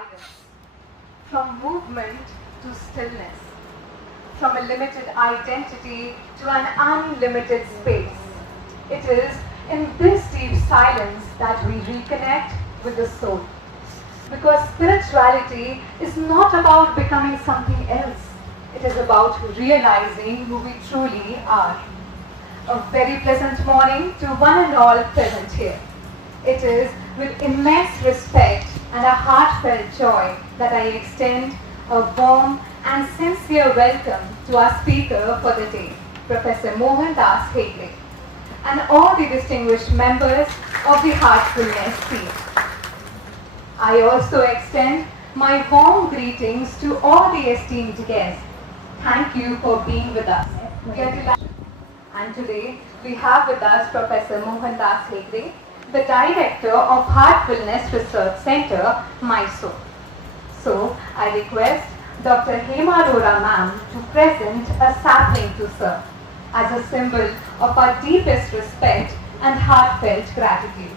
guidance, from movement to stillness, from a limited identity to an unlimited space. It is in this deep silence that we reconnect with the soul. Because spirituality is not about becoming something else. It is about realizing who we truly are. A very pleasant morning to one and all present here. It is with immense respect and a heartfelt joy that I extend a warm and sincere welcome to our speaker for the day, Professor Mohan Das Hegde, and all the distinguished members of the Heartfulness team. I also extend my warm greetings to all the esteemed guests. Thank you for being with us. We are delighted. And today we have with us Professor Mohan Das Hegde, the Director of Heartfulness Research Center, Mysore. So I request Dr. Hema Arora ma'am to present a sapling to sir as a symbol of our deepest respect and heartfelt gratitude.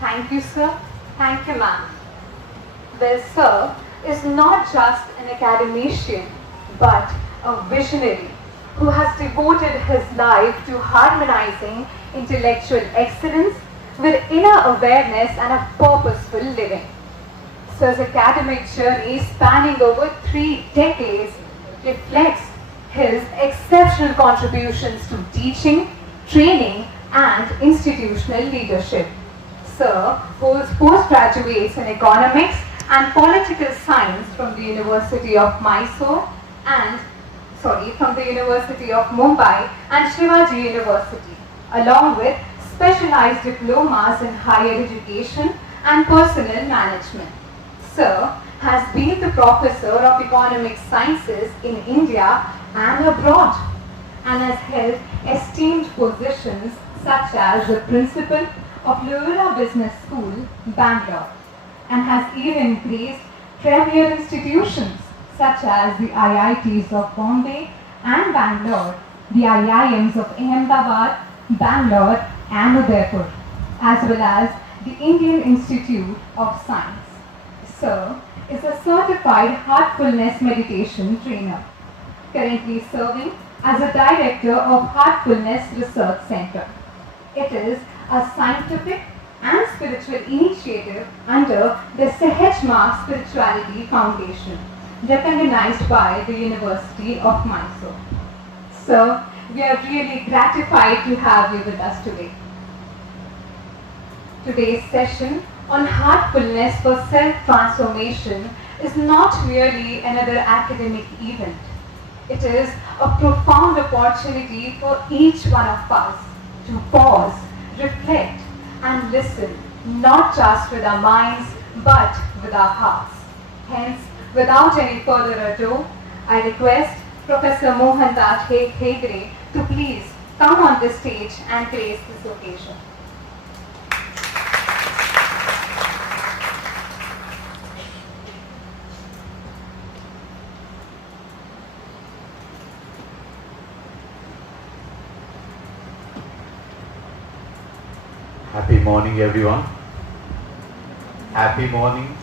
Thank you, sir. Thank you, ma'am. Well, sir is not just an academician, but a visionary who has devoted his life to harmonizing intellectual excellence with inner awareness and a purposeful living. Sir's academic journey spanning over 3 decades reflects his exceptional contributions to teaching, training, and institutional leadership. Sir holds postgraduates in economics and political science from the University of Mysore and from the University of Mumbai and Shivaji University, along with specialized diplomas in higher education and personnel management. Sir has been the professor of economic sciences in India and abroad and has held esteemed positions such as the principal of Loyola Business School, Bangalore, and has even graced premier institutions such as the IITs of Bombay and Bangalore, the IIMs of Ahmedabad, Bangalore, and Udaipur, as well as the Indian Institute of Science. Sir is a certified heartfulness meditation trainer, currently serving as a director of Heartfulness Research Center. It is a scientific and spiritual initiative under the Sahaj Marg Spirituality Foundation, recognized by the University of Mysore. Sir, we are really gratified to have you with us today. Today's session on heartfulness for self-transformation is not merely another academic event. It is a profound opportunity for each one of us to pause, reflect, and listen, not just with our minds, but with our hearts. Hence, without any further ado, I request Professor Mohan Das Hegde to please come on the stage and grace this occasion. Happy morning, everyone. Happy morning.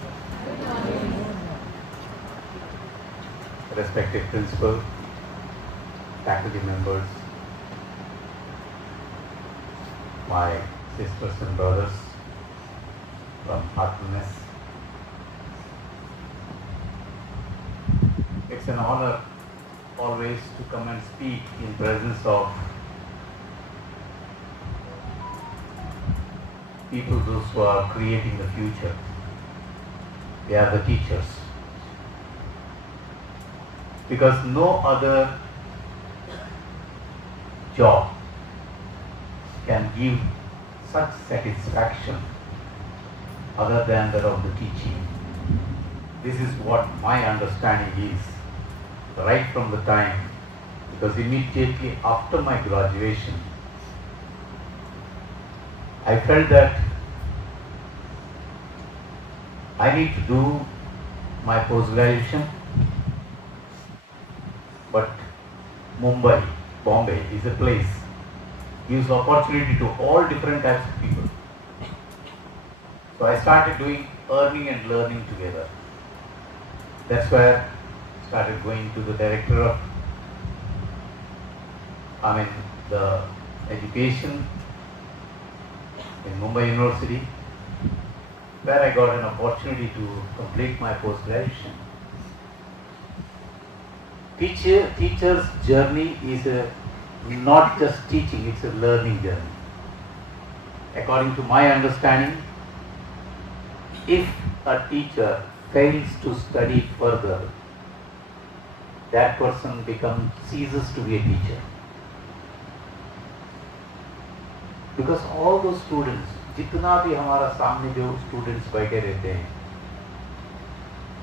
Respected principal, faculty members, my sisters and brothers from Heartfulness. It's an honor always to come and speak in presence of people, those who are creating the future. They are the teachers. Because no other job can give such satisfaction other than that of the teaching. This is what my understanding is right from the time, because immediately after my graduation, I felt that I need to do my post-graduation, but Mumbai, Bombay is a place gives opportunity to all different types of people. So I started doing earning and learning together. That's where I started going to the director of, the education in Mumbai University, where I got an opportunity to complete my post-graduation. Teacher's journey is not just teaching, it's a learning journey. According to my understanding, if a teacher fails to study further, that person ceases to be a teacher. Because all those students, जितना भी हमारा सामने जो students बैठे रहते हैं,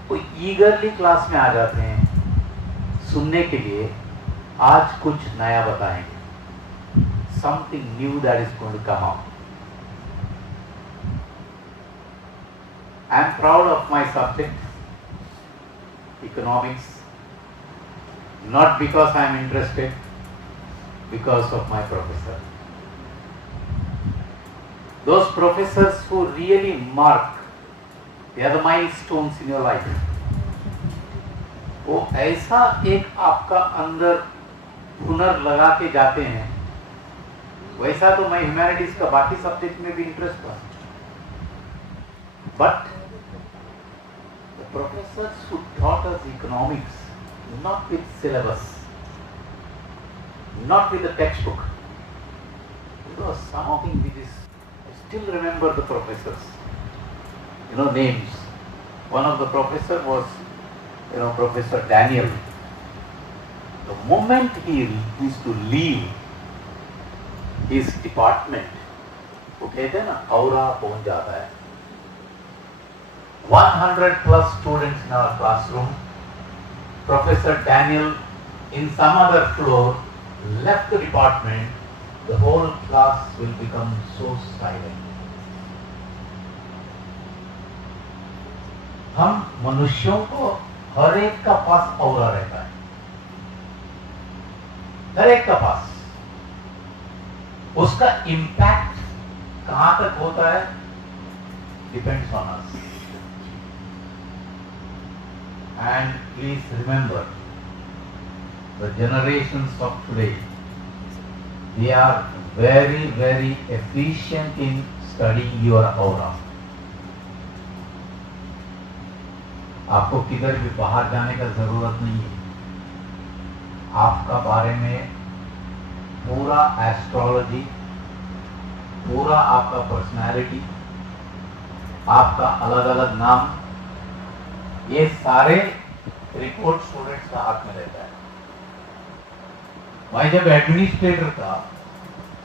वो ईगरली class में आ जाते हैं सुनने के लिए आज कुछ नया बताएंगे, something new that is going to come out. I am proud of my subject, economics, not because I am interested, because of my professor. Those professors who really mark, they are the milestones in your life. वो ऐसा एक आपका अंदर हुनर लगा के जाते हैं, वैसा तो मैं ह्यूमैनिटीज का बाकी सब्जेक्ट में भी इंटरेस्ट था, but the professors who taught us economics, not with syllabus, not with the textbook, it was something which is, I still remember the professors, names. One of the professor was, Professor Daniel. The moment he used to leave his department, वो कहते हैं ना औरा पहुंच जाता है. 100 plus students in our classroom. Professor Daniel in some other floor left the department. The whole class will become so silent. हम मनुष्यों को हर एक का पास औरा रहता है, हर एक का पास. उसका इम्पैक्ट कहां तक होता है, depends on us. And please remember, the generations of today, they are very, very efficient in studying your aura. आपको किधर भी बाहर जाने का जरूरत नहीं है. आपका बारे में पूरा एस्ट्रोलॉजी, पूरा आपका पर्सनालिटी, आपका अलग अलग नाम, ये सारे रिपोर्ट स्टूडेंट्स का हाथ में रहता है. मैं जब एडमिनिस्ट्रेटर था,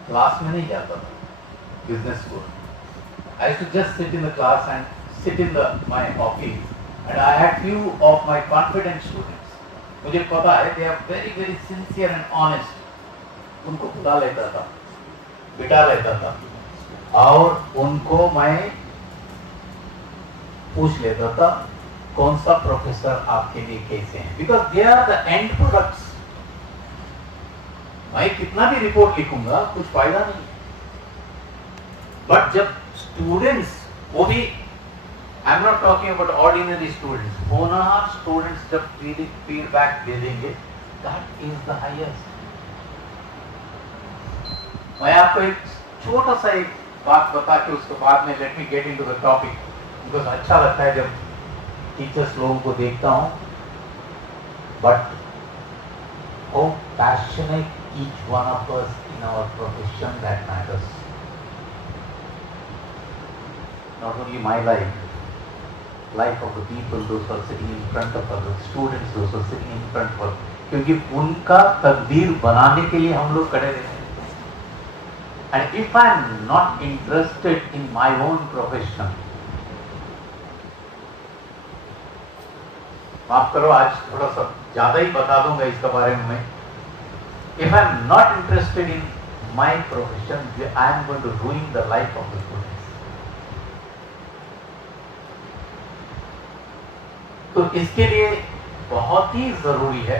क्लास में नहीं जाता था, business school. I used to just sit in the class and sit in my office, and I had few of my confident students. मुझे पता है they are very, very sincere and honest. उनको बुला लेता था, बिठा लेता था, और उनको मैं पूछ लेता था कौन सा प्रोफेसर आपके लिए कैसे हैं, because they are the end products. मैं कितना भी रिपोर्ट लिखूंगा कुछ फायदा नहीं. बट जब स्टूडेंट्स, वो भी I am not talking about ordinary students, होनहार स्टूडेंट्स जब फीडबैक दे देंगे, दैट इज द हाईएस्ट. मैं आपको एक छोटा सा एक बात बता के उसके बाद में let me get into the topic, because अच्छा लगता है जब टीचर्स लोगों को देखता हूं. But how passionate each one of us in our profession, that matters. Not only my life, life of the people, those who are sitting in front of us, the students, those who are sitting in front of us, क्योंकि उनका तकदीर बनाने के लिए हम लोग खड़े रहते हैं. And if I am not interested in my own profession, माफ करो आज थोड़ा सा ज्यादा ही बता दूंगा इसके बारे में. If I am not interested in my profession, I am going to ruin the life of the students. तो इसके लिए बहुत ही जरूरी है,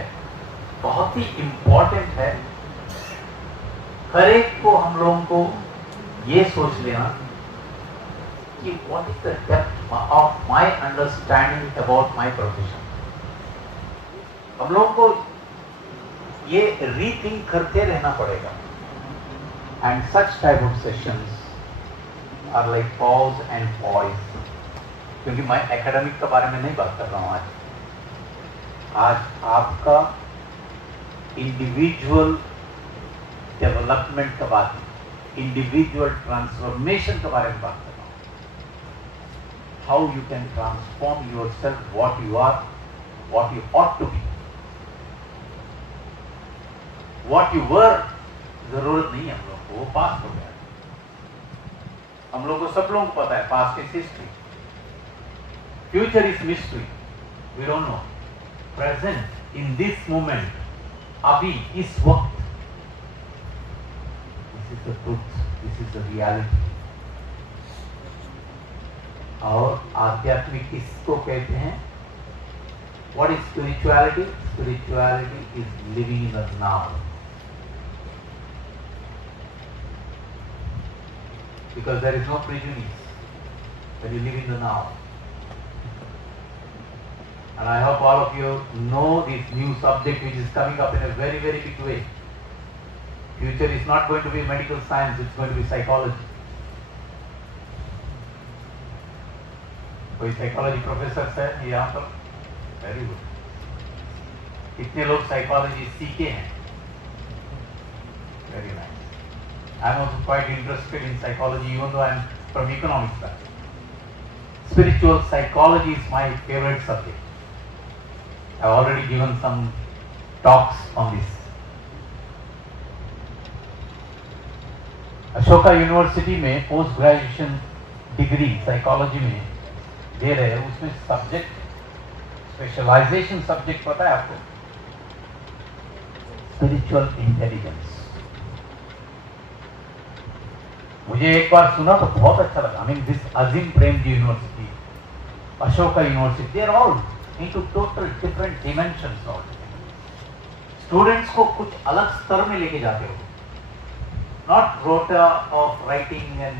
बहुत ही इम्पोर्टेंट है, हर एक को हम लोगों को ये सोच लेना कि what is the depth of my understanding about my profession. हम लोगों को ये रीथिंक करते रहना पड़ेगा। And such type of sessions are like pause and poise, क्योंकि मैं एकेडमिक के बारे में नहीं बात कर रहा हूं आज आपका इंडिविजुअल डेवलपमेंट का बात, इंडिविजुअल ट्रांसफॉर्मेशन के बारे में बात कर रहा हूं। How you can transform yourself, what you are, what you ought to be. What you were जरूरत नहीं है हम लोग को, वो पास हो गया। हम लोग को, सब लोगों को पता है past is history, future is mystery, we don't know. Present in this moment, अभी इस वक्त, this is the truth, this is the reality. और आध्यात्मिक किसको कहते हैं? What is spirituality? Spirituality is living in the now, because there is no prejudice when you live in the now. And I hope all of you know this new subject which is coming up in a very, very big way. Future is not going to be medical science, it's going to be psychology. कोई psychology professor है यहाँ पर? Very good. कितने लोग psychology सीखे हैं? Very nice. I'm also quite interested in psychology, even though I'm from economics background. Spiritual psychology is my favorite subject. I've already given some talks on this. Ashoka university में post graduation degree psychology में दे रहे हैं, उसमें subject, specialisation subject पता है आपको? Spiritual intelligence. मुझे एक बार सुना तो बहुत अच्छा लगा। I mean this Azim Premji university, Ashoka university, they are all into total different dimensions of students को कुछ अलग स्तर में लेके जाते हो, not rota of writing and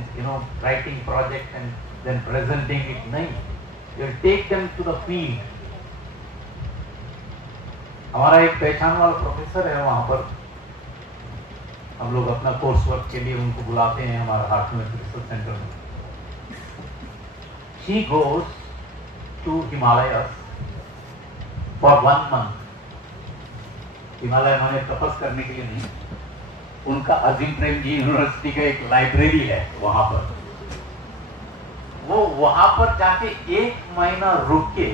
writing project and then presenting it, नहीं, you take them to the field. हमारा एक पहचान वाला प्रोफेसर है वहां पर, हम लोग अपना कोर्स वर्क के लिए उनको बुलाते हैं हमारा हार्टमैन रिसर्च सेंटर में। She goes to Himalayas for 1 month. Himalaya में तपस करने के लिए नहीं, उनका अजीम प्रेमजी यूनिवर्सिटी का एक लाइब्रेरी है वहां पर, वो वहां पर जाके 1 महीना रुक के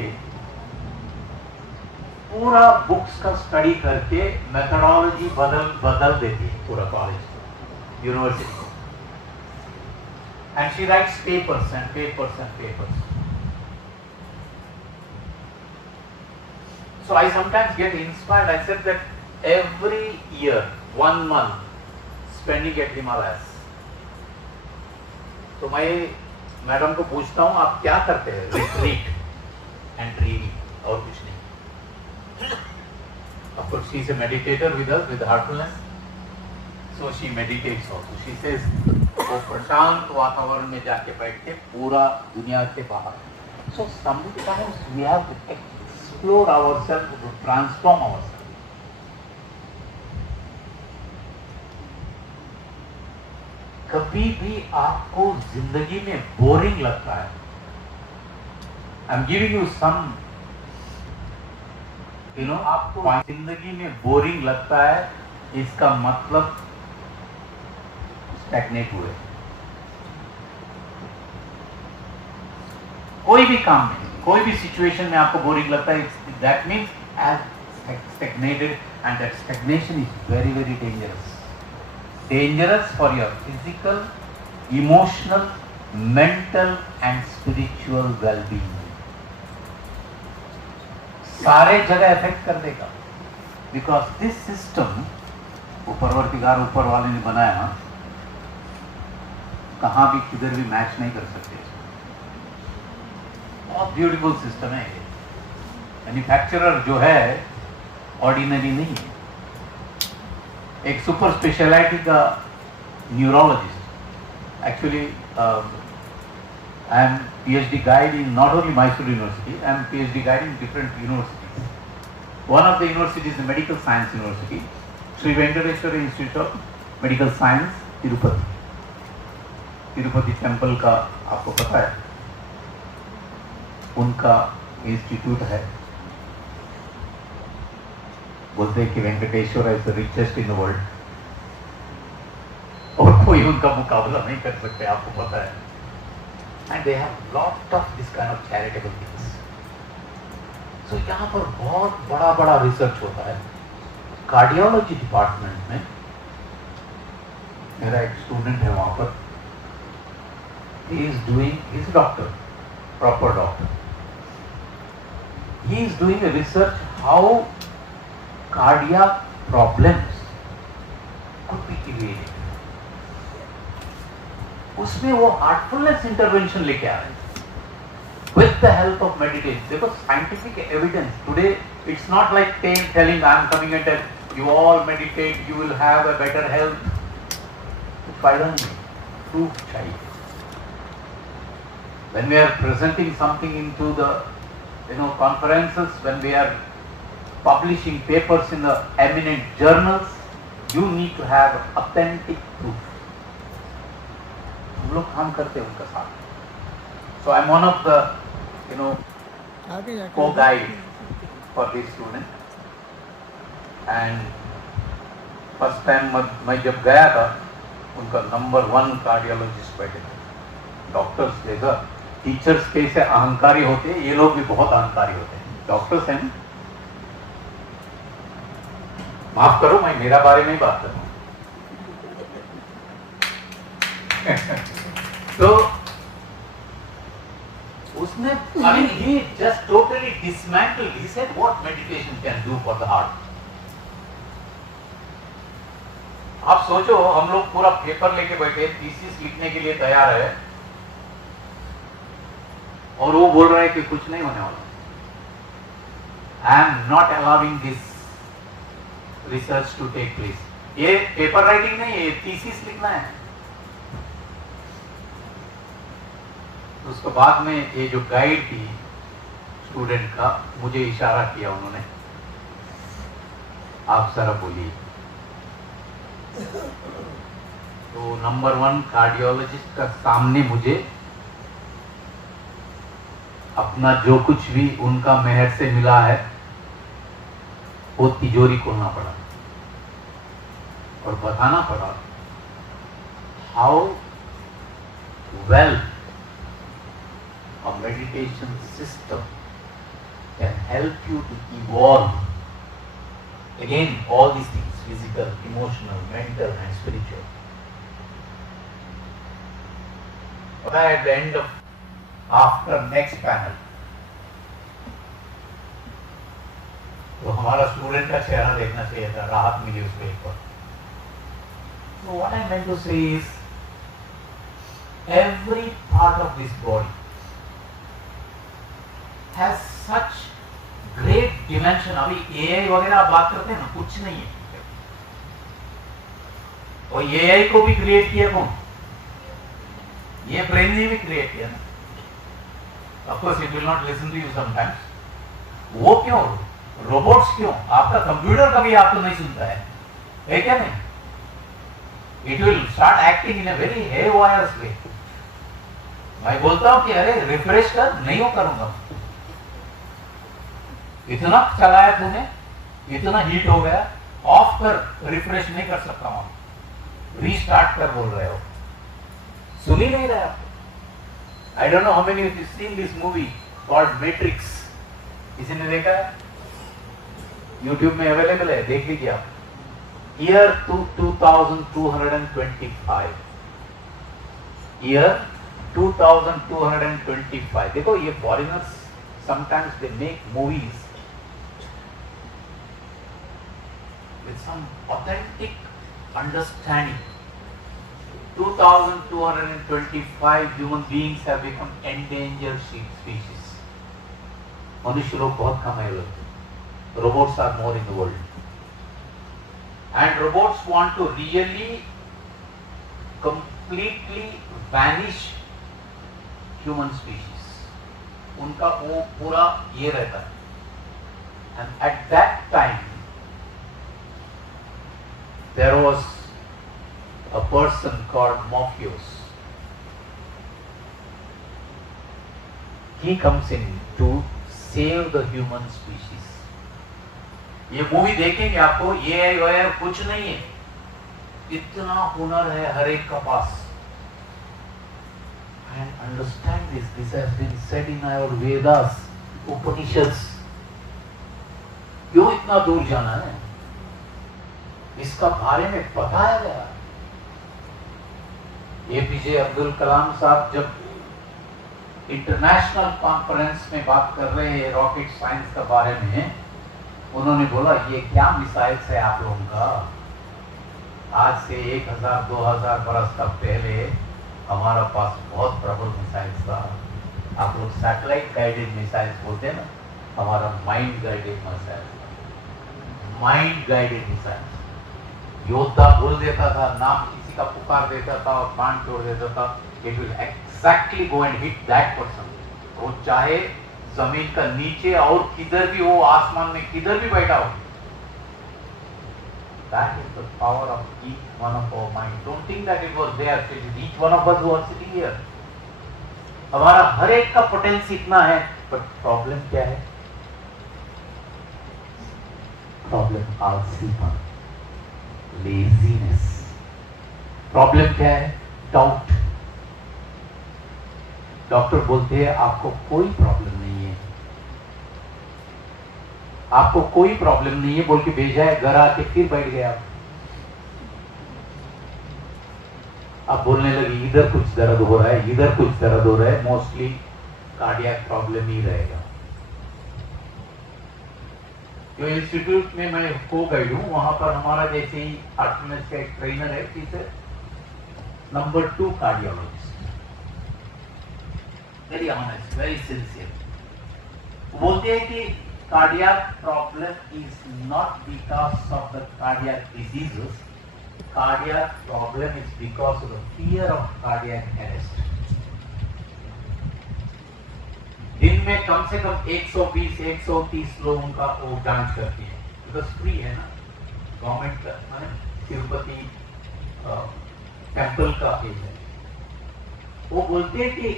पूरा बुक्स का स्टडी करके मेथोडोलॉजी बदल देती है पूरा college university, and she writes papers and papers and papers. So I sometimes get inspired. I said that every year 1 month spending at Himalayas. तो मैं मैडम को पूछता हूँ आप क्या करते हैं? Retreat and dreaming, और कुछ नहीं। Of course, she is a meditator with us, with heartfulness. So she meditates also. She says, वो प्रशांत वातावरण में जाके बैठ के पूरा दुनिया के बाहर। So sometimes we have to explore ourselves, to transform ourselves. कभी भी आपको जिंदगी में बोरिंग लगता है, I am giving you some, आपको जिंदगी में बोरिंग लगता है, इसका मतलब स्टैग्नेट हुए। कोई भी काम में, कोई भी सिचुएशन में आपको बोरिंग लगता है, that means as stagnated, and that stagnation is very very dangerous. Dangerous for your physical, emotional, mental and spiritual wellbeing. सारे जगह इफेक्ट कर देगा, बिकॉज दिस सिस्टम परवरदिगार ऊपर वाले ने बनाया, कहां भी किधर भी मैच नहीं कर सकते। बहुत ब्यूटीफुल सिस्टम है ये। मैन्युफैक्चरर जो है ऑर्डिनरी नहीं है, एक सुपर स्पेशलिटी का neurologist. Actually I am PhD guide in not only Mysore University, I am PhD guide in different universities. One of the universities is the Medical Science University, Sri Venkateswara Institute of Medical Science, Tirupati. Tirupati temple का आपको पता है, उनका institute है। बोलते हैं कि Venkateshwara is the richest in the world, और कोई उनका मुकाबला नहीं कर सकते, आपको पता है। And they have lot of this kind of charitable things. So यहाँ पर बहुत बड़ा बड़ा रिसर्च होता है। कार्डियोलॉजी डिपार्टमेंट में मेरा एक स्टूडेंट है वहां पर, he is doing, he is a doctor, proper doctor. He is doing a research how cardiac problems could be created. उसमें वो हार्टफुलनेस इंटरवेंशन लेके आ रहे हैं with the help of meditation. देखो scientific evidence today, it's not like pain telling I am coming and tell you all meditate, you will have a better health. कुछ फायदा नहीं, proof चाहिए। When we are presenting something into the conferences, when we are publishing papers in the eminent journals, you need to have authentic proof. हम लोग काम करते हैं उनका साथ। So I'm one of the co-guide for this student. And first time मैं जब गया था, उनका नंबर 1 कार्डियोलॉजिस्ट बैठे थे। डॉक्टर्स जैसा टीचर्स कैसे अहंकारी होते हैं, ये लोग भी बहुत अहंकारी होते हैं। डॉक्टर्स हैं, माफ करो मैं मेरा बारे में ही बात कर रहा हूँ। तो उसने I mean he just totally dismantled. He said what meditation can do for the heart. आप सोचो, हम लोग पूरा पेपर लेके बैठे, थीसिस लिखने के लिए तैयार है, और वो बोल रहा है कि कुछ नहीं होने वाला। I am not allowing this research to take place. ये पेपर राइटिंग नहीं है, ये थीसिस लिखना है। उसके बाद में ये जो गाइड थी स्टूडेंट का, मुझे इशारा किया उन्होंने, आप जरा बोलिए। तो नंबर 1 कार्डियोलॉजिस्ट का सामने मुझे अपना जो कुछ भी उनका मेहर से मिला है वो तिजोरी खोलना पड़ा और बताना पड़ा how well a meditation system can help you to evolve again all these things, physical, emotional, mental and spiritual. But at the end of after next panel, तो हमारा स्टूडेंट का चेहरा देखना चाहिए था, राहत मिली उस पेज पर। So what I meant to say is every part of this body has such great dimension. अभी AI वगैरह आप बात करते हैं ना, कुछ नहीं है। और AI को भी क्रिएट किया कौन? ये ब्रेन ने भी क्रिएट किया ना। Of course it will not listen to you sometimes. वो क्यों? रोबोट्स क्यों? आपका कंप्यूटर कभी आपको नहीं सुनता है क्या नहीं? It will start acting in a very haywire way. मैं बोलता हूँ कि अरे रिफ्रेश कर, नहीं हो करूंगा। इतना चलाया तूने, इतना हीट हो गया, ऑफ कर, रिफ्रेश नहीं कर सकता हूं, रीस्टार्ट कर बोल रहे हो, सुन ही नहीं रहे आप। I don't know how many of you seen this movie called matrix. किसी ने देखा है? यूट्यूब में अवेलेबल है, देख लीजिए आप। Year 2225, year 2225। देखो ये foreigners sometimes they make movies with some authentic understanding. 2225 human beings have become endangered species. मनुष्य लोग बहुत कम है, robots are more in the world, and robots want to really completely vanish human species. उनका वो पूरा ये रहता है. And at that time there was a person called Morpheus. He comes in to save the human species. ये movie देखेंगे आपको, ये है कुछ नहीं है, इतना हुनर है हर एक का पास. And understand this. This has been said in our Vedas, Upanishads. क्यों इतना दूर जाना है? इसका बारे में बताया गया. एपीजे अब्दुल कलाम साहब जब इंटरनेशनल कॉन्फ्रेंस में बात कर रहे हैं रॉकेट साइंस के बारे में, उन्होंने बोला ये क्या मिसाइल्स है आप लोगों का. आज से 1000-2000 बरस तक पहले हमारा पास बहुत प्रबल मिसाइल्स था. आप लोग सैटेलाइट गाइडेड मिसाइल्स बोलते हैं ना, हमारा mind guided missile. Mind guided missiles. योद्धा बोल देता था, नाम किसी का पुकार देता था और बाण छोड़ देता था, it will exactly go and hit that person. वो चाहे जमीन का नीचे और किधर भी हो, आसमान में किधर भी बैठा हो. That is the power of each one of our mind. Don't think that it was there. It is each one of us who are sitting here. हमारा हर एक का पोटेंशियल इतना है, but प्रॉब्लम क्या है? Problem आलसीपन, laziness. प्रॉब्लम क्या है? Doubt. Doctor बोलते हैं आपको कोई प्रॉब्लम नहीं है, आपको कोई प्रॉब्लम नहीं है बोल के भेजा है, घर आके फिर बैठ गया. अब बोलने लगी इधर कुछ दर्द हो रहा है, इधर कुछ दर्द हो रहा है, मोस्टली कार्डियक प्रॉब्लम ही रहेगा. जो इंस्टीट्यूट में मैं हो गई हूं, वहां पर हमारा जैसे ही हार्टनेस का एक ट्रेनर है, teacher number 2 cardiologist, very honest, very sincere. बोलते हैं कि cardiac problem is not because of the cardiac diseases. Cardiac problem is because of the fear of cardiac arrest. दिन में कम से कम 120-130 लोगों का वो जांच करती है, बिकॉज फ्री है ना, गवर्नमेंट का, माने तिरुपति टेम्पल का है. वो बोलते हैं कि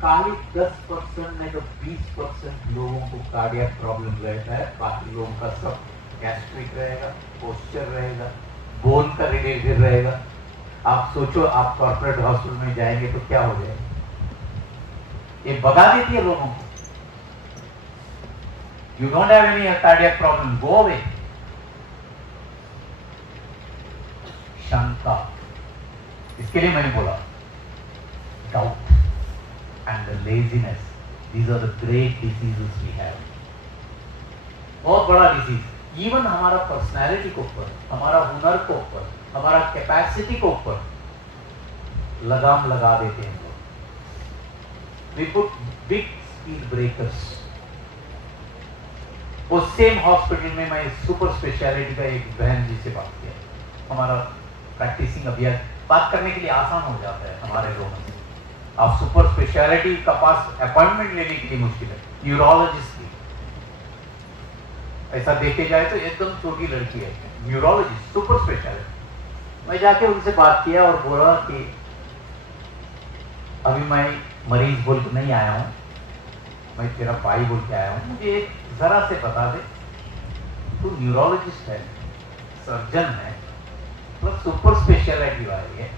खाली 10% में तो 20% लोगों को कार्डियक प्रॉब्लम रहता है, बाकी लोगों का सब गैस्ट्रिक रहेगा, पोस्चर रहेगा, बोन का रिलेटेड रहेगा. आप सोचो आप कॉर्पोरेट हॉस्पिटल में जाएंगे तो क्या हो जाएगा? ये बता देती है लोगों को, you don't have any cardiac problem, go away. शंका, इसके लिए मैंने बोला doubt and the laziness. These are the great diseases we have. बहुत बड़ा डिजीज. इवन हमारा पर्सनैलिटी के ऊपर, हमारा हुनर के ऊपर, हमारा कैपेसिटी के ऊपर लगाम लगा देते हैं लोग. We put big speed breakers. वो सेम हॉस्पिटल में मैं सुपर स्पेशलिटी का एक बहन जी से बात किया. हमारा प्रैक्टिसिंग अभी बात करने के लिए आसान हो जाता है हमारे लोगों से. आप सुपर स्पेशलिटी का पास अपॉइंटमेंट लेने के लिए मुश्किल है. न्यूरोलॉजिस्ट की ऐसा देखे जाए तो एकदम छोटी लड़की है, न्यूरोलॉजिस्ट सुपर स्पेशलिटी. मैं जाके उनसे बात किया और बोला कि अभी मैं मरीज बोल के नहीं आया हूँ, मैं तेरा भाई बोल के आया हूँ, मुझे एक जरा से बता दे, तू न्यूरोलॉजिस्ट है, सर्जन है, प्लस सुपर स्पेशलिटी वाली है,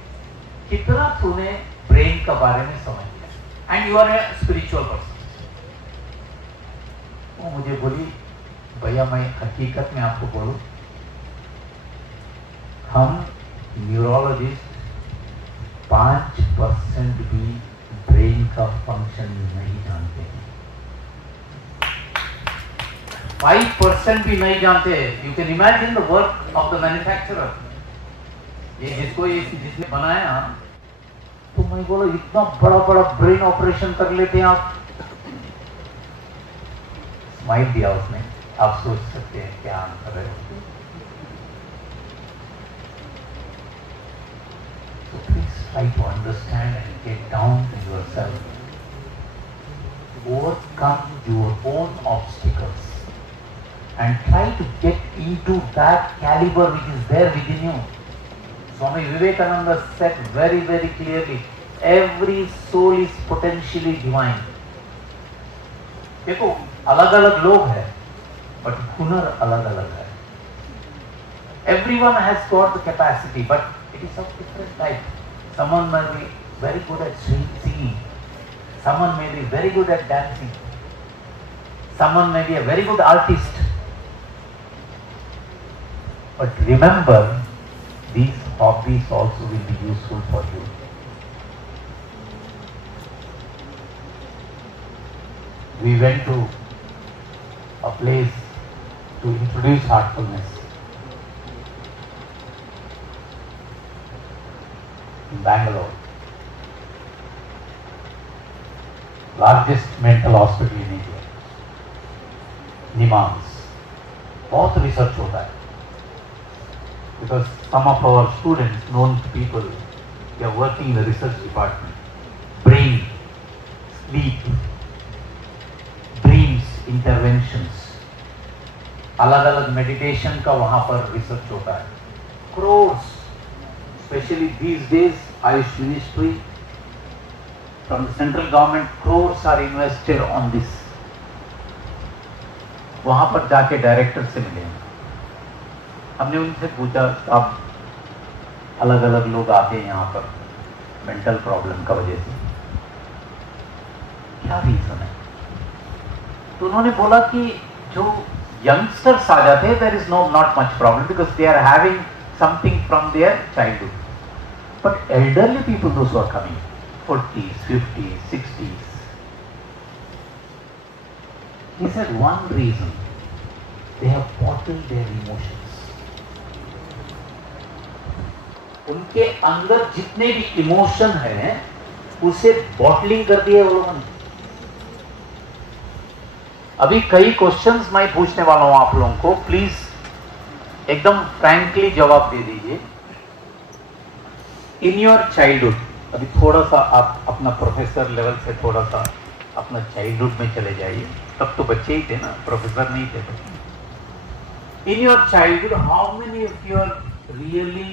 कितना तूने ब्रेन के बारे में समझ लिया, and you are a spiritual person. वो मुझे बोली भैया मैं हकीकत में आपको बोलूं, हम न्यूरोलॉजिस्ट 5% भी ब्रेन का फंक्शन नहीं जानते हैं. 5% भी नहीं जानते. You can imagine the work of the manufacturer. ये जिसने बनाया, तो मैं बोला इतना बड़ा बड़ा ब्रेन ऑपरेशन कर लेते हैं आप. स्माइल दिया उसने, आप सोच सकते हैं क्या आंसर है। So please try to understand and get down to yourself. Overcome your own obstacles and try to get into that caliber which is there within you. Swami Vivekananda said very, very clearly, every soul is potentially divine. देखो अलग अलग लोग हैं, but हुनर अलग अलग है। Everyone has got the capacity, but it is of different type. Someone may be very good at singing, someone may be very good at dancing, someone may be a very good artist. But remember, these hobbies also will be useful for you. We went to a place to introduce heartfulness in Bangalore, largest mental hospital in India, NIMHANS. बहुत research होता है, because some of our students, known people, they are working in the research department. Brain, sleep, dreams, interventions, अलग अलग meditation का वहां पर research होता है। crores, especially these days, Ayush Ministry from the central government, crores are invested on this. वहां पर जाके डायरेक्टर से मिले, हमने उनसे पूछा, अब अलग अलग लोग आते हैं यहाँ पर मेंटल प्रॉब्लम का वजह से, क्या रीजन है? तो उन्होंने बोला कि जो यंगस्टर्स आ जाते हैं, there is not much problem because they are having something from their childhood, but elderly people those who are coming 40s, 50s, 60s, he said one reason, they have bottled their emotions. उनके अंदर जितने भी emotion है उसे bottling कर दिया वो लोगों ने। अभी कई क्वेश्चंस मैं पूछने वाला हूं आप लोगों को, प्लीज एकदम फ्रैंकली जवाब दे दीजिए। इन योर चाइल्डहुड, अभी थोड़ा सा आप अपना प्रोफेसर लेवल से थोड़ा सा अपना चाइल्डहुड में चले जाइए, तब तो बच्चे ही थे ना, प्रोफेसर नहीं थे। In your childhood how many of you are really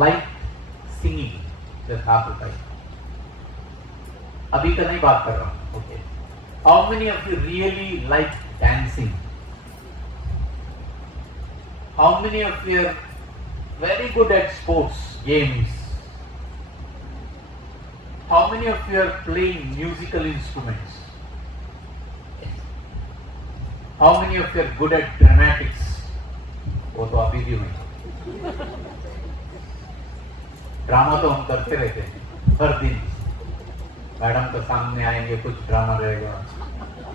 like singing? जैसे हाथ उठाइए, अभी का नहीं बात कर रहा हूं, okay. How many of you really like dancing? How many of you are very good at sports, games? How many of you are playing musical instruments? How many of you are good at dramatics? वो तो अभी भी नहीं। Drama तो हम करते रहते हैं हर दिन, मैडम के सामने आएंगे कुछ ड्रामा रहेगा,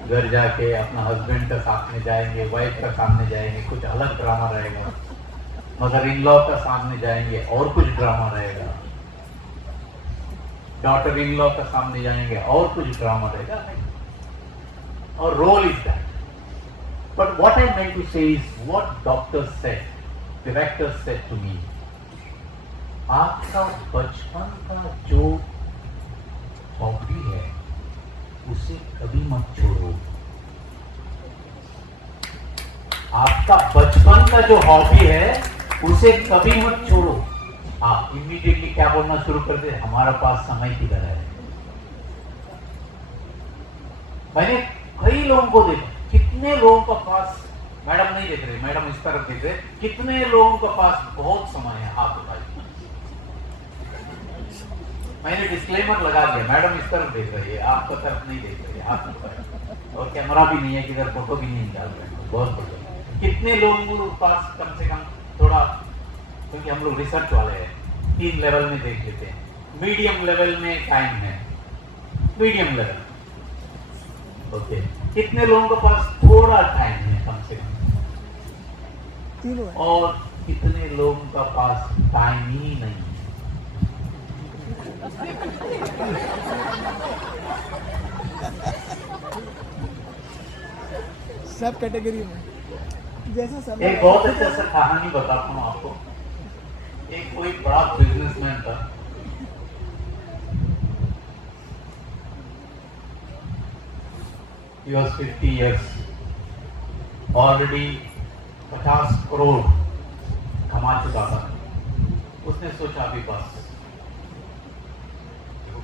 घर जाके अपना हस्बैंड के सामने जाएंगे, वाइफ का सामने जाएंगे कुछ अलग ड्रामा रहेगा, मदर इन लॉ का सामने जाएंगे और कुछ ड्रामा रहेगा, डॉटर इन लॉ का सामने जाएंगे और कुछ ड्रामा रहेगा, और role is that. But what I meant to say is what doctor said, director said to me, आपका बचपन का जो हॉबी है उसे कभी मत छोड़ो। आपका बचपन का जो हॉबी है उसे कभी मत छोड़ो। आप इमीडिएटली क्या बोलना शुरू कर दे, हमारे पास समय किधर है। मैंने कई लोगों को देखा, कितने लोगों का पास, मैडम नहीं देख रहे, मैडम इस तरफ देख रहे, कितने लोगों का पास बहुत समय है, हाथ उठाइए। मैंने डिस्क्लेमर लगा दिया, मैडम इस तरफ देख रही है, आपका तरफ नहीं देख रही है, हाथ उठाइए, और कैमरा भी नहीं है, किधर फोटो भी नहीं निकाल रहे, बहुत बढ़िया। कितने लोगों के पास कम से कम थोड़ा, क्योंकि हम लोग रिसर्च वाले हैं, 3 लेवल में देख लेते हैं, मीडियम लेवल में टाइम है, मीडियम लेवल, ओके। कितने लोगों के पास थोड़ा टाइम है कम से कम, और कितने लोगों का पास टाइम ही नहीं है। सब कैटेगरी में जैसा समय एक बहुत अच्छा सा कहानी बताता हूँ आपको। एक कोई बड़ा बिजनेसमैन था, he was 50 years, already 50 crore कमा चुका था। उसने सोचा अभी बस,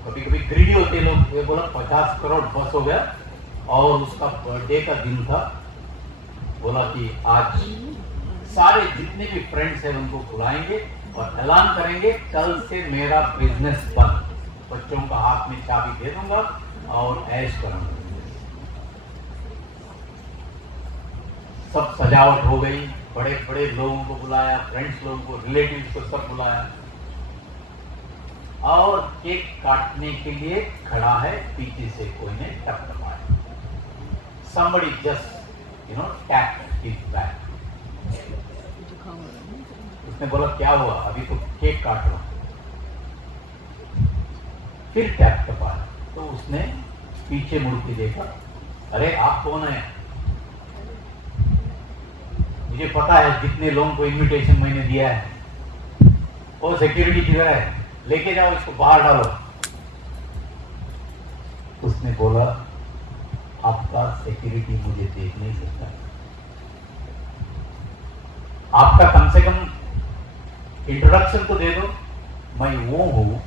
कभी कभी ग्रीडी होते लोग, ये बोला 50 करोड़ बस हो गया। और उसका बर्थडे का दिन था, बोला कि आज सारे जितने भी फ्रेंड्स हैं उनको बुलाएंगे और ऐलान करेंगे कल से मेरा बिजनेस बंद, बच्चों का हाथ में चाबी दे दूंगा और ऐश करूंगा। सब सजावट हो गई, बड़े बड़े लोगों को बुलाया, फ्रेंड्स लोगों को, रिलेटिव्स को सब बुलाया और केक काटने के लिए खड़ा है। पीछे से कोई ने टपटपाया। Somebody just, tapped his back. उसने बोला क्या हुआ, अभी तो केक काट रहा हूं। फिर टैप टपाया तो उसने पीछे मुड़ के देखा, अरे आप कौन है? मुझे पता है जितने लोगों को इनविटेशन मैंने दिया है। वो सिक्योरिटी किधर है, लेके जाओ इसको बाहर डालो। उसने बोला आपका सिक्योरिटी मुझे देख नहीं सकता, आपका कम से कम इंट्रोडक्शन तो दे दो। मैं वो हूं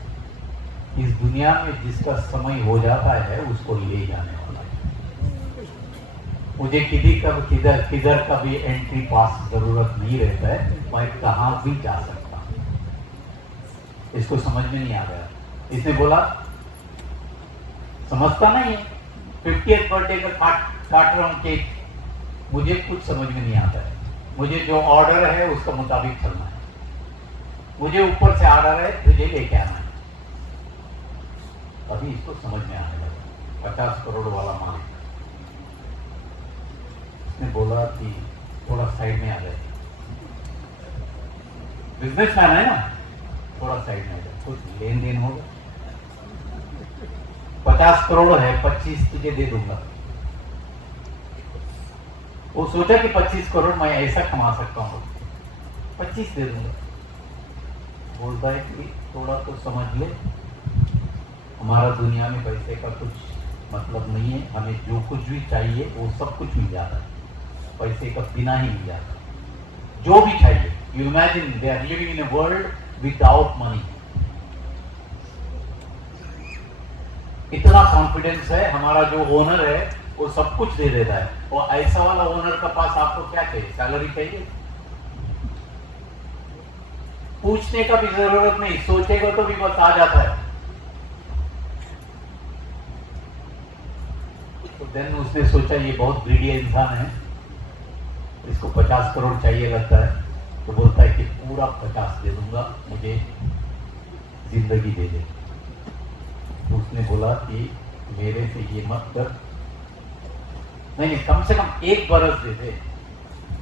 इस दुनिया में जिसका समय हो जाता है उसको ले जाने वाला है। मुझे किधर का भी एंट्री पास जरूरत नहीं रहता है, मैं कहां भी जा सकता हूं। इसको समझ में नहीं आ गया। इसने बोला समझता नहीं है, 50th बर्थडे का काट रहा हूं केक, मुझे कुछ समझ में नहीं आता है। मुझे जो ऑर्डर है उसका मुताबिक चलना है, मुझे ऊपर से ऑर्डर है तुझे लेके आना है। अभी इसको समझ में आने लगा। 50 करोड़ वाला मालिक ने बोला कि थोड़ा साइड में आ जाए, बिजनेसमैन है ना, थोड़ा साइड में आ जाए, कुछ लेन देन होगा। 50 करोड़ है, 25 तुझे दे दूंगा। वो सोचा कि 25 करोड़ मैं ऐसा कमा सकता हूं, 25 दे दूंगा। बोलता है कि थोड़ा तो समझ ले, हमारा दुनिया में पैसे का कुछ मतलब नहीं है, हमें जो कुछ भी चाहिए वो सब कुछ मिल जाता है, पैसे का बिना ही मिल जाता है जो भी चाहिए। You imagine they are living in a world without money. इतना कॉन्फिडेंस है, हमारा जो ओनर है वो सब कुछ दे देता है। और ऐसा वाला ओनर का पास आपको क्या चाहिए, सैलरी चाहिए? पूछने का भी जरूरत नहीं, सोचेगा तो भी बस आ जाता है। तो देन उसने सोचा ये बहुत ग्रीडी इंसान है, इसको 50 करोड़ चाहिए लगता है। तो बोलता है कि पूरा 50 दे दूंगा, मुझे जिंदगी दे दे। उसने बोला कि मेरे से ये मत कर, नहीं कम से कम 1 बरस दे दे,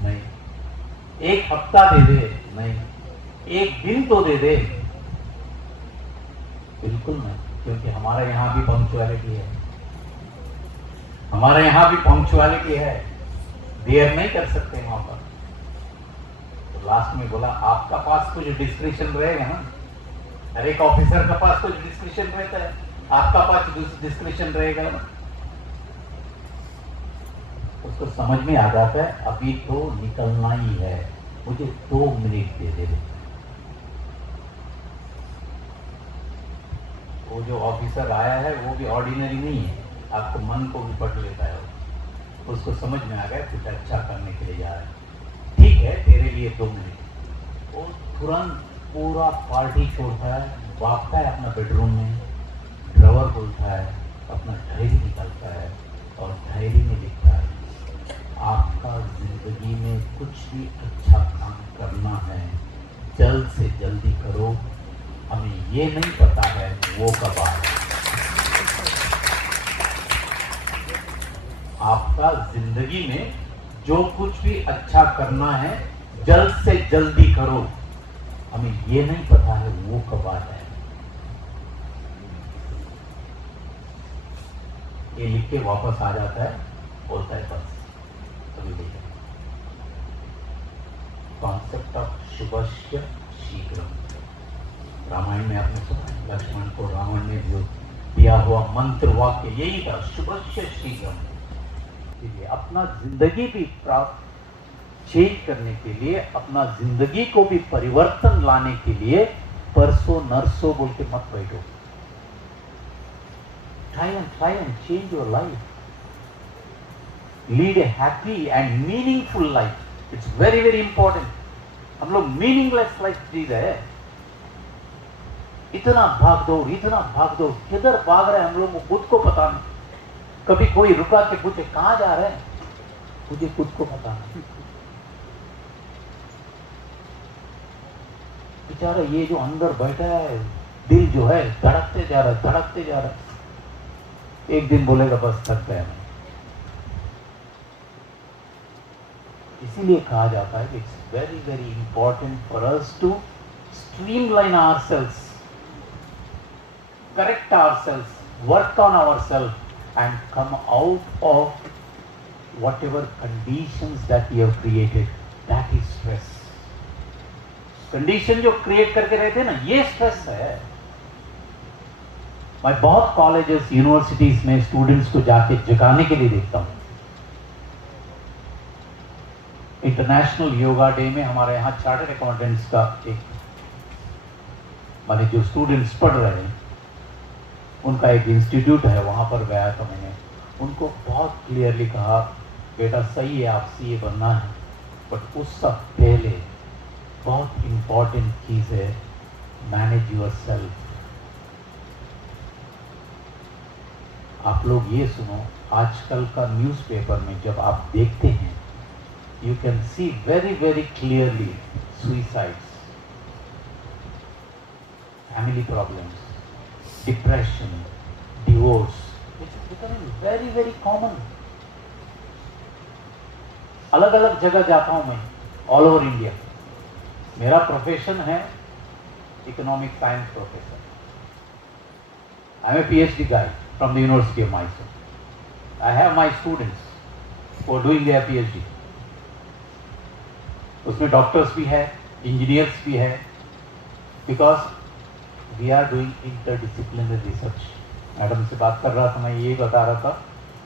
नहीं 1 हफ्ता दे दे, नहीं 1 दिन तो दे दे। बिल्कुल नहीं, क्योंकि हमारे यहां भी पंक्चुअलिटी है, हमारे यहां भी पंक्चुअलिटी है, देर नहीं कर सकते वहां पर। तो लास्ट में बोला आपका पास कुछ डिस्क्रिप्शन रहेगा ना, हर एक ऑफिसर का पास कुछ डिस्क्रिप्शन रहता है, आपका पास डिस्क्रिप्शन रहेगा ना। उसको समझ में आ जाता है अभी तो निकलना ही है, मुझे 2 मिनट दे दे। वो जो ऑफिसर आया है वो भी ऑर्डिनरी नहीं है, आपको मन को भी पढ़ लेता है। उसको समझ में आ गया कुछ अच्छा करने के लिए जा रहा है, ठीक है तेरे लिए 2 मिनट। वो तुरंत पूरा पार्टी छोड़ता है, भागता है अपना बेडरूम में, ड्रावर खोलता है, अपना डायरी निकालता है और डायरी में लिखता है आपका जिंदगी में कुछ भी अच्छा काम करना है जल्द से जल्दी करो, हमें ये नहीं पता है वो कब आए। आपका जिंदगी में जो कुछ भी अच्छा करना है जल्द से जल्दी करो, हमें ये नहीं पता है वो कब आ जाए। ये लिख के वापस आ जाता है, बोलता है बस मिलेगा। कॉन्सेप्ट ऑफ शुभस्य शीघ्रम, रामायण में आपने सुना लक्ष्मण को रावण ने जो दिया हुआ मंत्र वाक्य यही था, शुभस्य शीघ्रम। अपना जिंदगी भी प्राप्त चेंज करने के लिए, अपना जिंदगी को भी परिवर्तन लाने के लिए परसों नरसों बोल के मत बैठो। Try and change your life. Lead a happy and meaningful life. It's very very important. हम लोग meaningless life जी रहे हैं। इतना भाग दौड़, किधर भाग रहे हैं हम लोग को खुद को पता नहीं। कभी कोई रुका के पूछे कहां जा रहे हैं, मुझे खुद को पता नहीं। बेचारा ये जो अंदर बैठा है दिल जो है धड़कते जा रहा है, एक दिन बोलेगा बस थक गया मैं। इसीलिए कहा जाता है कि it's very very important for us to streamline ourselves, correct ourselves, work on ourselves and come out of whatever conditions that we have created. That is stress. Condition जो क्रिएट करके रहते हैं ना, ये स्ट्रेस है। मैं बहुत कॉलेजेस यूनिवर्सिटीज में स्टूडेंट्स को जाके जगाने के लिए देखता हूं। इंटरनेशनल योगा डे में हमारे यहाँ चार्टर्ड अकाउंटेंट्स का एक माने जो स्टूडेंट्स पढ़ रहे हैं उनका एक इंस्टीट्यूट है, वहां पर गया था मैंने। उनको बहुत क्लियरली कहा बेटा सही है आप सीए बनना है, बट उस सब पहले बहुत इंपॉर्टेंट चीज है मैनेज योर सेल्फ। आप लोग ये सुनो, आजकल का न्यूज़पेपर में जब आप देखते हैं you can C very very clearly suicides, family problems, depression, divorce, which is becoming very very common. अलग अलग जगह जाता हूं मैं, ऑल ओवर इंडिया। मेरा प्रोफेशन है economic science professor. I am a PhD guy from the University of Mysore. I have my students who are doing their PhD. उसमें doctors भी है, इंजीनियर्स भी है, because We are doing interdisciplinary research. Madam से बात कर रहा था, मैं ये बता रहा था,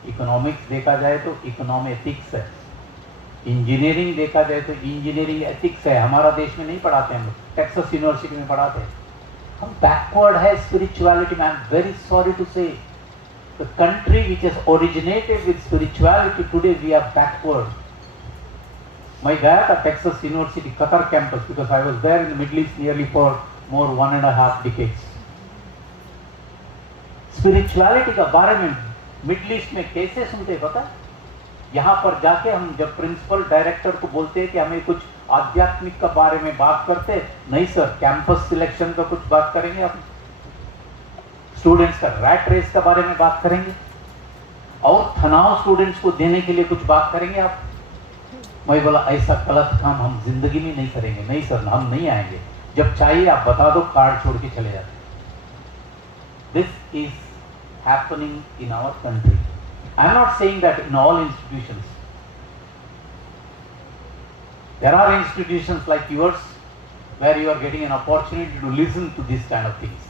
इकोनॉमिक्स देखा जाए तो इकोनॉमेटिक्स है, इंजीनियरिंग देखा जाए तो इंजीनियरिंग एथिक्स है। हमारा देश में नहीं पढ़ाते हम लोग, टेक्सास यूनिवर्सिटी में पढ़ाते हैं। हम बैकवर्ड है स्पिरिचुअलिटी में। I am very sorry to say the country which has originated with spirituality today we are backward. मैं गया था Texas university Qatar campus because I was there in the middle east nearly for more 1.5 decades. Spirituality का बारे में middle east में कैसे सुनते पता? यहां पर जाके हम जब प्रिंसिपल डायरेक्टर को बोलते हैं कि हमें कुछ आध्यात्मिक का बारे में बात करते, नहीं सर कैंपस सिलेक्शन का कुछ बात करेंगे, आप स्टूडेंट्स का रैट रेस का बारे में बात करेंगे और तनाव स्टूडेंट्स को देने के लिए कुछ बात करेंगे आप। मैं बोला ऐसा गलत काम हम जिंदगी में नहीं करेंगे। नहीं सर हम नहीं आएंगे, जब चाहिए आप बता दो, कार्ड छोड़ के चले जाते। This is happening in our country. I am not saying that in all institutions. There are institutions like yours where you are getting an opportunity to listen to this kind of things.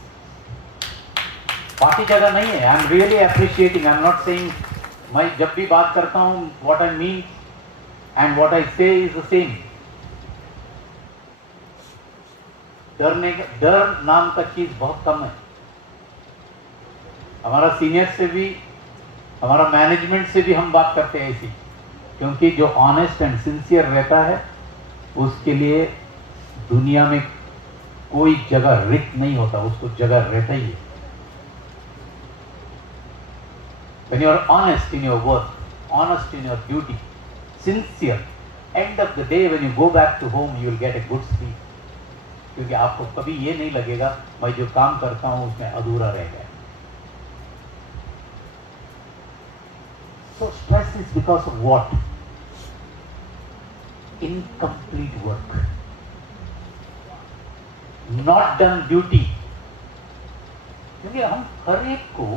बाकी जगह नहीं है। I am really appreciating. I am not saying, मैं जब भी बात करता हूं what I mean and what I say is the same. डर नाम का चीज बहुत कम है। हमारा सीनियर से भी, हमारा मैनेजमेंट से भी हम बात करते हैं ऐसी, क्योंकि जो ऑनेस्ट एंड सिंसियर रहता है उसके लिए दुनिया में कोई जगह रिक्त नहीं होता, उसको जगह रहता ही है। When you are honest in your work, honest in your duty, sincere, end of the day when you go back to home you will get a good sleep. क्योंकि आपको कभी ये नहीं लगेगा मैं जो काम करता हूं उसमें अधूरा रह गया। So stress is because of what? Incomplete work, not done duty. क्योंकि हम हर एक को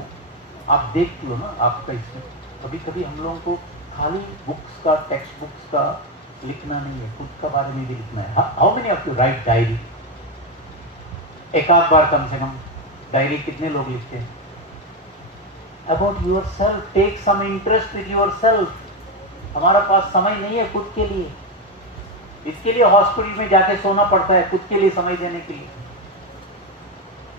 आप देख लो ना, आपका इसमें कभी कभी हम लोगों को खाली बुक्स का, टेक्स्ट बुक्स का लिखना नहीं है, खुद का बारे में भी लिखना है. How many of you right diary? एक आध बार कम से कम डायरी कितने लोग लिखते हैं? About yourself, take some interest with yourself. हमारा पास समय नहीं है खुद के लिए. इसके लिए हॉस्पिटल में जाके सोना पड़ता है, खुद के लिए समय देने के लिए.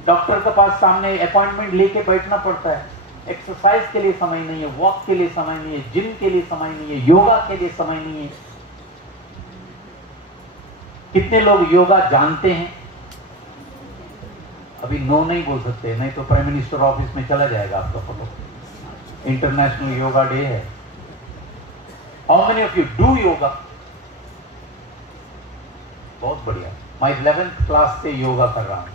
डॉक्टर के पास सामने अपॉइंटमेंट लेके बैठना पड़ता है. एक्सरसाइज के लिए समय नहीं है, वॉक के लिए समय नहीं है, जिम के लिए समय नहीं है, योगा के लिए समय नहीं है. कितने लोग योगा जानते हैं? अभी नो नहीं बोल सकते, नहीं तो प्राइम मिनिस्टर ऑफिस में चला जाएगा आपका फोटो. इंटरनेशनल योगा डे है. How many of you do yoga? बहुत बढ़िया. मैं 11th क्लास से योगा कर रहा हूं.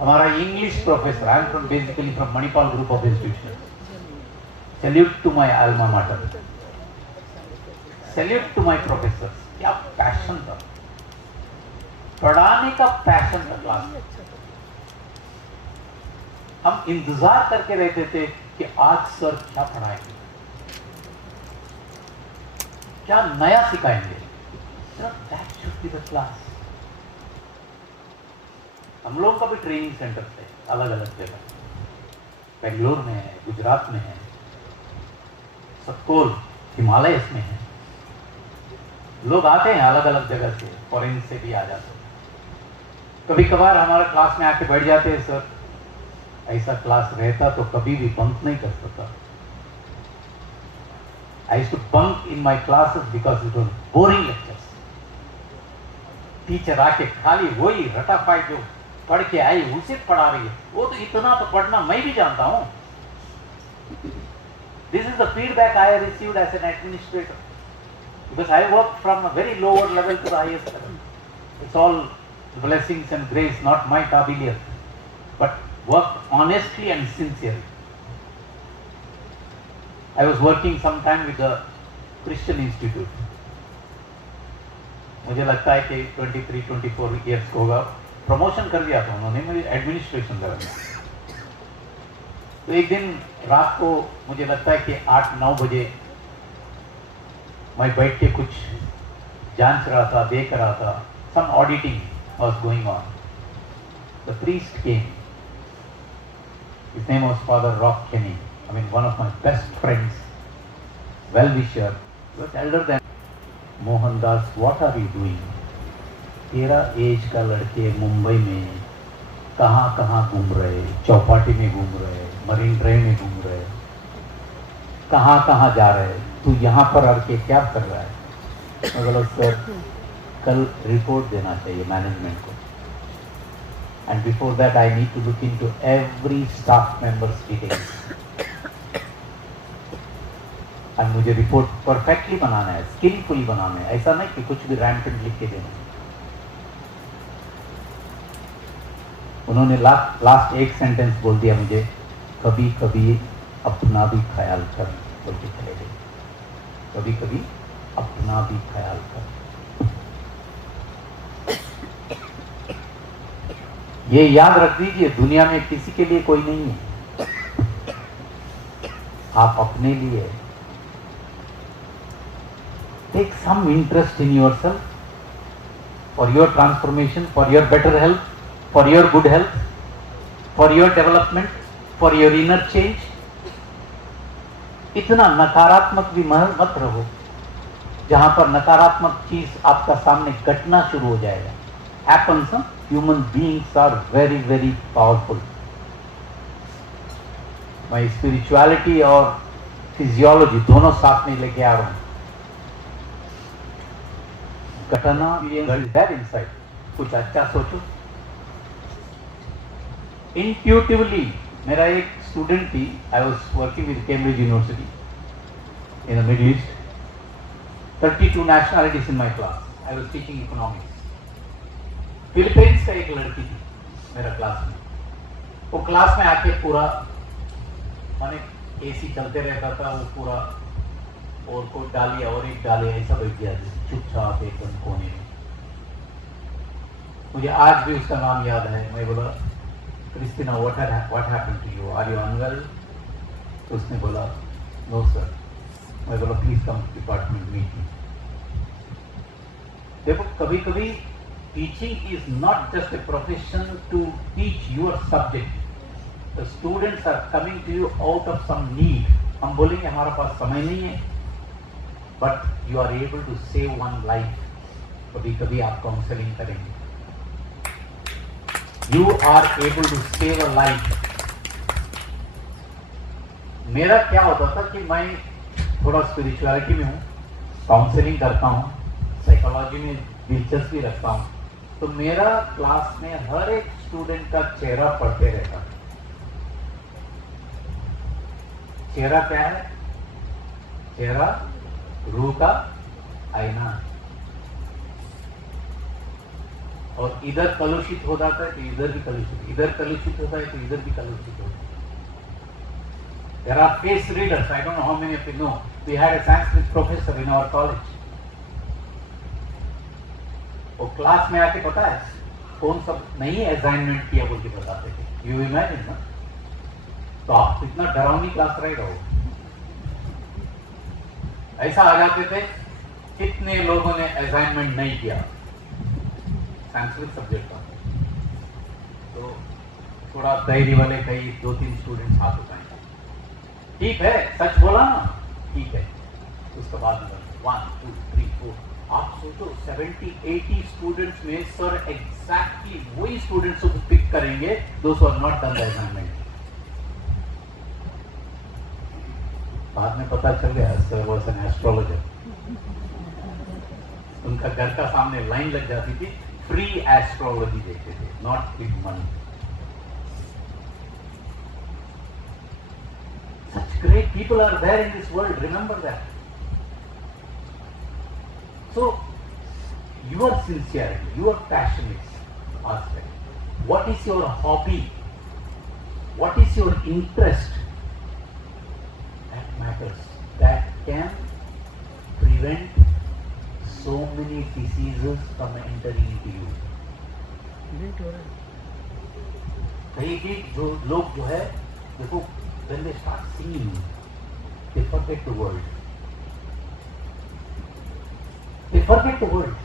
हमारा English professor, I am from basically from Manipal group of institution. Salute to my alma mater, salute to my professor. क्या पैशन था, पढ़ाने का पैशन था क्लास में. हम इंतजार करके रहते थे कि आज सर क्या पढ़ाएंगे, क्या नया सिखाएंगे. That should be the class. हम लोगों का भी ट्रेनिंग सेंटर थे अलग अलग जगह. बेंगलोर में है, गुजरात में है, सतकोल हिमालयस में है. लोग आते हैं अलग अलग जगह से, फॉरेन से भी आ जाते हैं. कभी कभार हमारे क्लास में आके बैठ जाते हैं. सर ऐसा क्लास रहता तो कभी भी बंक नहीं कर सकता. I used to bunk in my classes because it was boring lectures. Teacher आके खाली वही रटापाई जो पढ़ के आई उसे पढ़ा रही है. वो तो इतना तो पढ़ना मैं भी जानता हूं. This is the feedback I received as an administrator, because I worked from a very lower level to the highest level. It's all blessings and grace, not my ability, but worked honestly and sincerely. I was working sometime with the Christian Institute. मुझे लगता है कि 23-24 years को होगा. Promotion कर दिया था उन्होंने, मुझे एडमिनिस्ट्रेशन कर दिया. तो एक दिन रात को मुझे लगता है कि 8-9 बजे मैं बैठ के कुछ जांच रहा था, देख रहा था. Some auditing was going on. The priest came. His name was father Rock Kenny. I mean, one of my best friends, well-wisher, was elder than Mohandas. what are you doing? 13 age का लड़के मुंबई में कहाँ कहाँ घूम रहे, चौपाटी में घूम रहे, मरीन ड्राइव में घूम रहे, कहाँ कहाँ जा रहे, तू यहाँ पर आके क्या कर रहा है? मतलब सर कल रिपोर्ट देना चाहिए मैनेजमेंट को. And before that I need to look into every staff members details. और मुझे रिपोर्ट परफेक्टली बनाना है, स्किलफुली बनाना है. ऐसा नहीं कि कुछ भी रैंडम लिख के देना. उन्होंने लास्ट एक सेंटेंस बोल दिया मुझे, कभी कभी अपना भी ख्याल कर, बोल के चले गए. कभी कभी अपना भी ख्याल कर. ये याद रख दीजिए, दुनिया में किसी के लिए कोई नहीं है, आप अपने लिए. Take some interest in yourself, for your transformation, for your better health, for your good health, for your development, for your inner change. इतना नकारात्मक भी मत रहो जहां पर नकारात्मक चीज आपका सामने घटना शुरू हो जाएगा. Happens, human beings are very very powerful. मैं spirituality और physiology दोनों साथ में लेके आ रहा हूं. घटना इनसाइड. कुछ अच्छा सोचो. इंट्यूटिवली. मेरा एक स्टूडेंट थी, I was working with Cambridge university in the middle east. 32 nationalities in my class. I was teaching economics. Philippines का एक लड़की थी मेरा क्लास में. वो क्लास में आके पूरा माने एसी चलते रहता था, वो पूरा और को डालिए और एक डालिए ऐसा बैठ गया चुपचाप एकदम कोने में. मुझे आज भी उसका नाम याद है. मैं बोला, Christina, what happened to you, are you unwell? तो उसने बोला, नो सर, मैं बोला प्लीज कम डिपार्टमेंट मीटिंग। देखो कभी कभी teaching is not just a profession to teach your subject. The students are coming to you out of some need. हम बोलेंगे हमारा पास समय नहीं है, but you are able to save one life. कभी कभी आप काउंसलिंग करेंगे, you are able to save a life. मेरा क्या होता था कि मैं थोड़ा स्पिरिचुअलिटी में हूं, काउंसलिंग करता हूं, साइकोलॉजी में दिलचस्पी रखता हूं, तो मेरा क्लास में हर एक स्टूडेंट का चेहरा पढ़ते रहता है। चेहरा क्या है? चेहरा रूह का आईना है। और इधर कलुषित हो जाता है तो इधर भी कलुषित, इधर कलुषित होता है तो इधर भी कलुषित होता है। There are face readers. I don't know how many of you know. We had a Sanskrit professor in our college. वो क्लास में आके पता है कौन सा नहीं असाइनमेंट किया बोल के बताते थे। यू इमेजिन ना, तो आप इतना डरावनी क्लास रहेगा वो। ऐसा आ जाते थे, कितने लोगों ने असाइनमेंट नहीं किया संस्कृत सब्जेक्ट का, तो थोड़ा धैर्य वाले कई 2-3 स्टूडेंट्स हाथ उठाएंगे। ठीक है, सच बोला ना, ठीक है। उसके बाद 1 2 3 4 आप सोचो 70-80 स्टूडेंट्स में सर एग्जैक्टली वही स्टूडेंट्स को पिक करेंगे those are not done the assignment. बाद में पता चल गया सर वाज एन एस्ट्रोलॉजर। उनका घर का सामने लाइन लग जाती थी, फ्री एस्ट्रोलॉजी देखते थे, not with money. Such great people are there in this world, remember that. So, your sincerity, your passionate aspect, what is your hobby, what is your interest, that matters. That can prevent so many diseases from entering into you. कहीं भी जो लोग जो है, देखो when they start singing, they forget the world. They forget the world.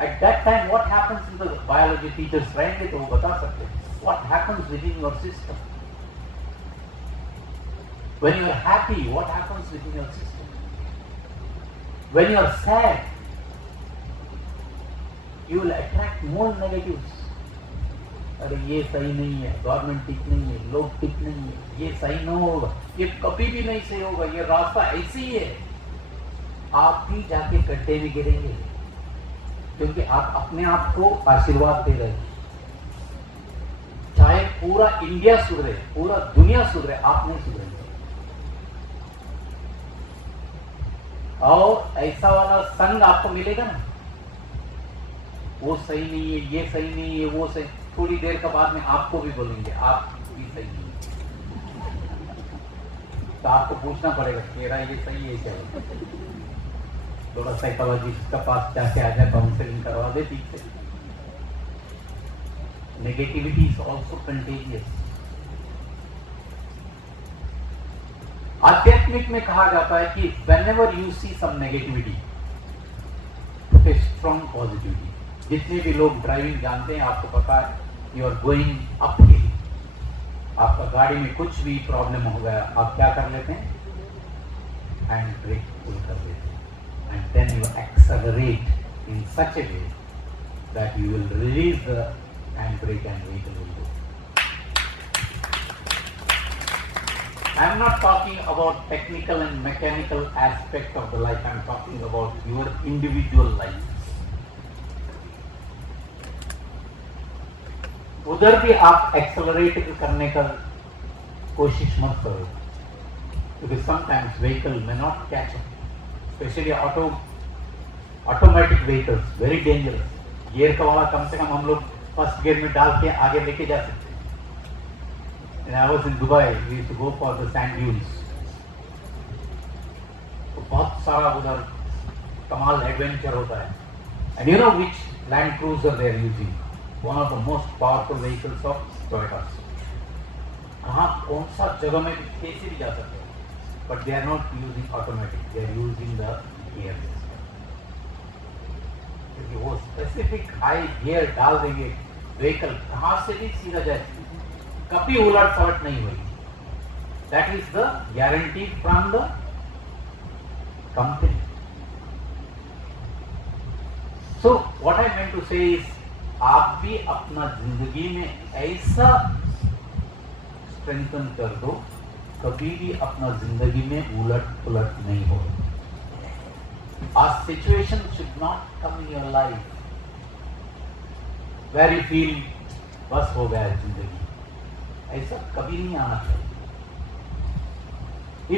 At that time, what happens in the biology teachers रहेंगे तो वो बता सकते हैं what happens within your system. When you are happy, what happens within your system? When you are sad, you will attract more negatives. अरे ये सही नहीं है, गवर्नमेंट ठीक नहीं है, लोग ठीक नहीं है, ये सही न होगा, ये कभी भी नहीं सही होगा, ये रास्ता ऐसे ही है। आप भी जाके गड्ढे में गिरेंगे, क्योंकि आप अपने आप को आशीर्वाद दे रहे हैं। चाहे पूरा इंडिया सुधरे, पूरा दुनिया सुधरे, आप नहीं सुधरेंगे। और ऐसा वाला संग आपको मिलेगा ना, वो सही नहीं है, ये सही नहीं है, वो सही, थोड़ी देर के बाद में आपको भी बोलेंगे आप भी सही नहीं है। तो आपको पूछना पड़ेगा तेरा ये सही है क्या? थोड़ा साइकोलॉजिस्ट का पास जाके आ जाए, काउंसलिंग करवा दे ठीक से। Negativity is also contagious. आध्यात्मिक में कहा जाता है कि whenever you see some negativity, put a strong positivity. जितने भी लोग ड्राइविंग जानते हैं आपको पता है, you are going up hill, आपका गाड़ी में कुछ भी प्रॉब्लम हो गया, आप क्या कर लेते हैं? हैंड ब्रेक पुल कर देते हैं, and then you accelerate in such a way that you will release the hand brake and vehicle will go. I am not talking about technical and mechanical aspect of the life. I am talking about your individual life. उधर भी आप accelerate करने का कोशिश मत करो, क्योंकि sometimes vehicle में not catch up, specially automatic vehicles very dangerous. Gear का वाला कम से कम हम लोग फर्स्ट गियर में डाल के आगे लेके जा सकते हैं। When I was in Dubai, we used to go for the sand dunes. तो बहुत सारा उधर कमाल एडवेंचर होता है। And you know which Land Cruiser they are using? One of the most powerful vehicles of Toyota. कहाँ कौन सा जगह में कैसे भी जा सकते हो। but they are not using automatic, they are using the gear system. क्योंकि वो स्पेसिफिक हाई गियर डाल देंगे, व्हीकल कहाँ से भी सीधा जाए, कभी उलट पलट नहीं हुई. That is the guarantee from the company. So what I meant to say is, आप भी अपना जिंदगी में ऐसा स्ट्रेंथन कर दो, कभी भी अपना जिंदगी में उलट पुलट नहीं हो. A situation should not come in your life where you feel बस हो गया जिंदगी, ऐसा कभी नहीं आना चाहिए.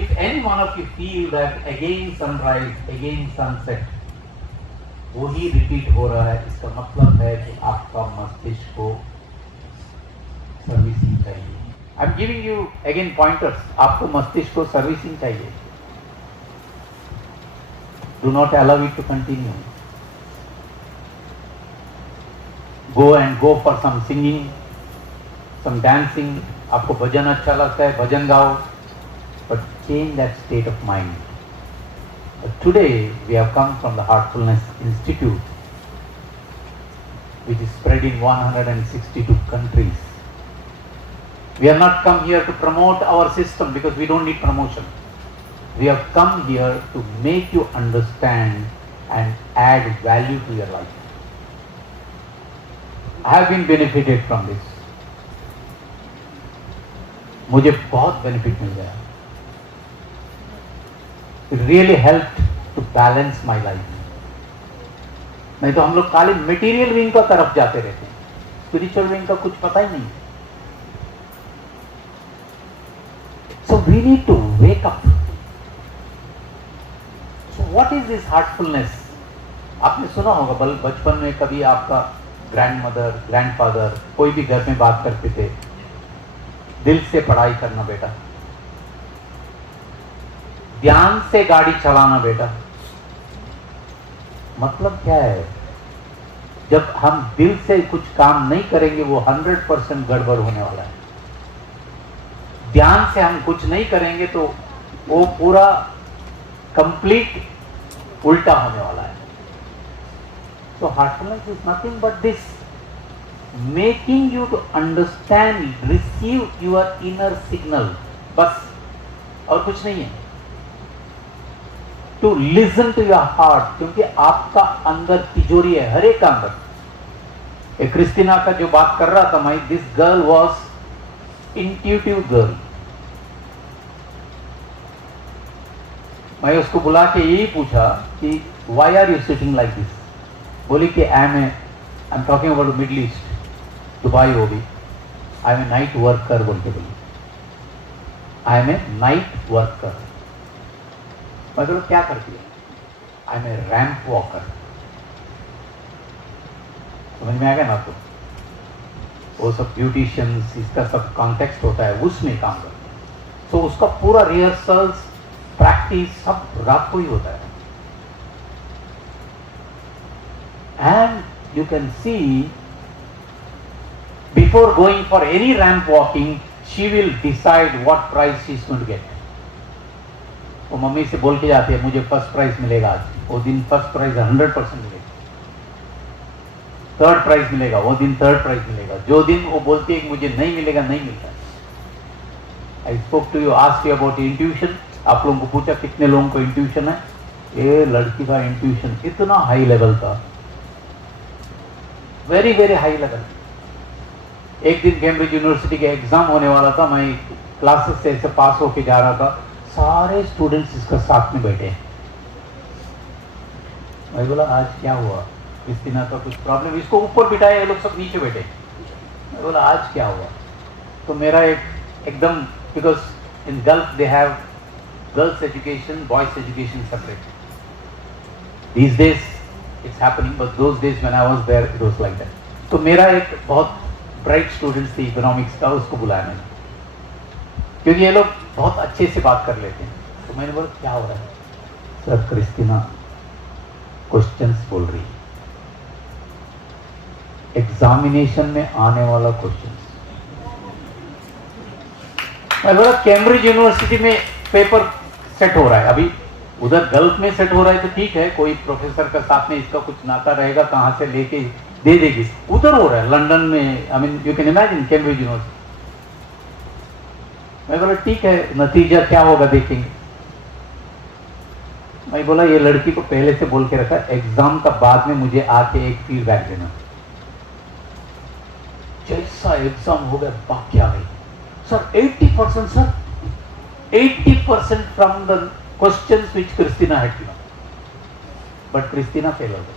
If any one of you feel that again sunrise, again sunset, वही रिपीट हो रहा है, इसका मतलब है कि आपका मस्तिष्क को सर्विसिंग चाहिए. I am giving you again pointers. आपको मस्तिष्क को सर्विसिंग चाहिए. Do not allow it to continue. Go and go for some singing, some dancing. आपको भजन अच्छा लगता है, भजन गाओ, but change that state of mind. Today we have come from the Heartfulness Institute, which is spread in 162 countries. We have not come here to promote our system because we don't need promotion. We have come here to make you understand and add value to your life. I have been benefited from this. मुझे बहुत benefit मिल गया. It really helped to balance my life. नहीं तो हम लोग खाली material wing का तरफ जाते रहते हैं, स्पिरिचुअल विंग का कुछ पता ही नहीं. So we need to wake up. So what is this heartfulness? आपने सुना होगा बचपन में कभी आपका ग्रैंडमदर, ग्रैंडफादर कोई भी घर में बात करते थे, दिल से पढ़ाई करना बेटा, ध्यान से गाड़ी चलाना बेटा. मतलब क्या है? जब हम दिल से कुछ काम नहीं करेंगे वो 100% गड़बड़ होने वाला है. ध्यान से हम कुछ नहीं करेंगे तो वो पूरा कंप्लीट उल्टा होने वाला है. So heartfulness is nothing but this, making you to understand, receive your inner signal, बस और कुछ नहीं है. To listen to your heart, क्योंकि आपका अंदर तिजोरी है, हर एक का अंदर. एक क्रिस्टीना का जो बात कर रहा था मैं, this girl was intuitive girl. मैं उसको बुला के यही पूछा कि why are you sitting like this. बोली कि I am talking about Middle East, Dubai. वो भी I am a night worker बोल के बोली. I am a night worker. मतलब क्या करती है? I am a ramp walker. समझ में आ गया ना आपको? वो सब ब्यूटिशियंस, इसका सब कॉन्टेक्स्ट होता है, उसमें काम करते हैं. तो उसका पूरा रिहर्सल्स, प्रैक्टिस सब रात को ही होता है. And you can see before going for any ramp walking she will decide what prize she is going to get. वो मम्मी से बोल के जाती है मुझे फर्स्ट प्राइज मिलेगा आज. वो दिन फर्स्ट प्राइज 100% मिलेगा. थर्ड प्राइज मिलेगा, वो दिन थर्ड प्राइज मिलेगा. जो दिन वो बोलती है कि मुझे नहीं मिलेगा, नहीं मिलता. I spoke to you, ask you about intuition. आप लोगों को पूछा कितने लोगों को इंट्यूशन है. ये लड़की का इंट्यूशन इतना हाई लेवल का, वेरी वेरी हाई लेवल. एक दिन कैम्ब्रिज यूनिवर्सिटी का एग्जाम होने वाला था. मैं क्लासेस से ऐसे पास होके जा रहा था, सारे स्टूडेंट्स इसका साथ में बैठे. मैं बोला आज क्या हुआ? इस दिन का कुछ प्रॉब्लम? इसको ऊपर बिठाया, ये लोग सब नीचे बैठे. मैं बोला आज क्या हुआ? तो मेरा एकदम, because in Gulf they have girls education, boys education separate. These days it's happening, but those days when I was there it was like that. तो मेरा एक बहुत ब्राइट स्टूडेंट्स थे इकोनॉमिक्स का, उसको बुलाया मैंने, क्योंकि ये लोग बहुत अच्छे से बात कर लेते हैं. तो मैंने बोला क्या हो रहा है? सर क्रिस्टीना क्वेश्चंस बोल रही, एग्जामिनेशन में आने वाला क्वेश्चंस. मैं बोला कैम्ब्रिज यूनिवर्सिटी में पेपर सेट हो रहा है। अभी उधर गल्फ में सेट हो रहा है तो ठीक है, कोई प्रोफेसर का साथ में इसका कुछ नाता रहेगा, कहाँ से लेके दे देगी। उधर हो रहा है लंदन में, I mean you can imagine, Cambridge university. मैं बोला ठीक है, नतीजा क्या होगा देखेंगे। मैं बोला ये लड़की को पहले से बोल के रखा, एग्जाम का बाद में मुझे आके एक फीडबैक देना। जैसा एग्जाम हो गया बाकी आ गई sir 80% sir 80% from the questions which Christina had given, but Christina fail हो गई।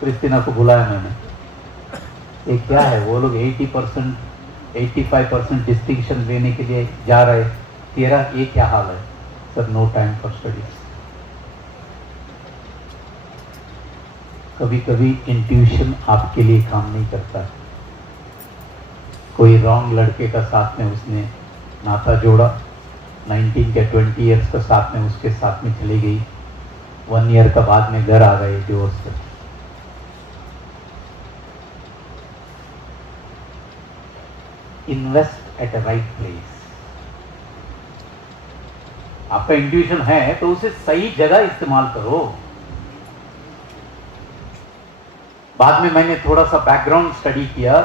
क्रिस्टीना को बुलाया मैंने, ये क्या है, वो लोग 80% 85% डिस्टिंक्शन लेने के लिए जा रहे, तेरा ये क्या हाल है? Sir no time for studies. कभी कभी इंट्यूशन आपके लिए काम नहीं करता। कोई रॉन्ग लड़के का साथ में उसने नाता जोड़ा, 19 के 20 इयर्स का साथ में उसके साथ में चली गई, 1 ईयर का बाद में घर आ गए डिवोर्स कर। Invest at a right place. आपका इंट्यूशन है तो उसे सही जगह इस्तेमाल करो। बाद में मैंने थोड़ा सा बैकग्राउंड स्टडी किया।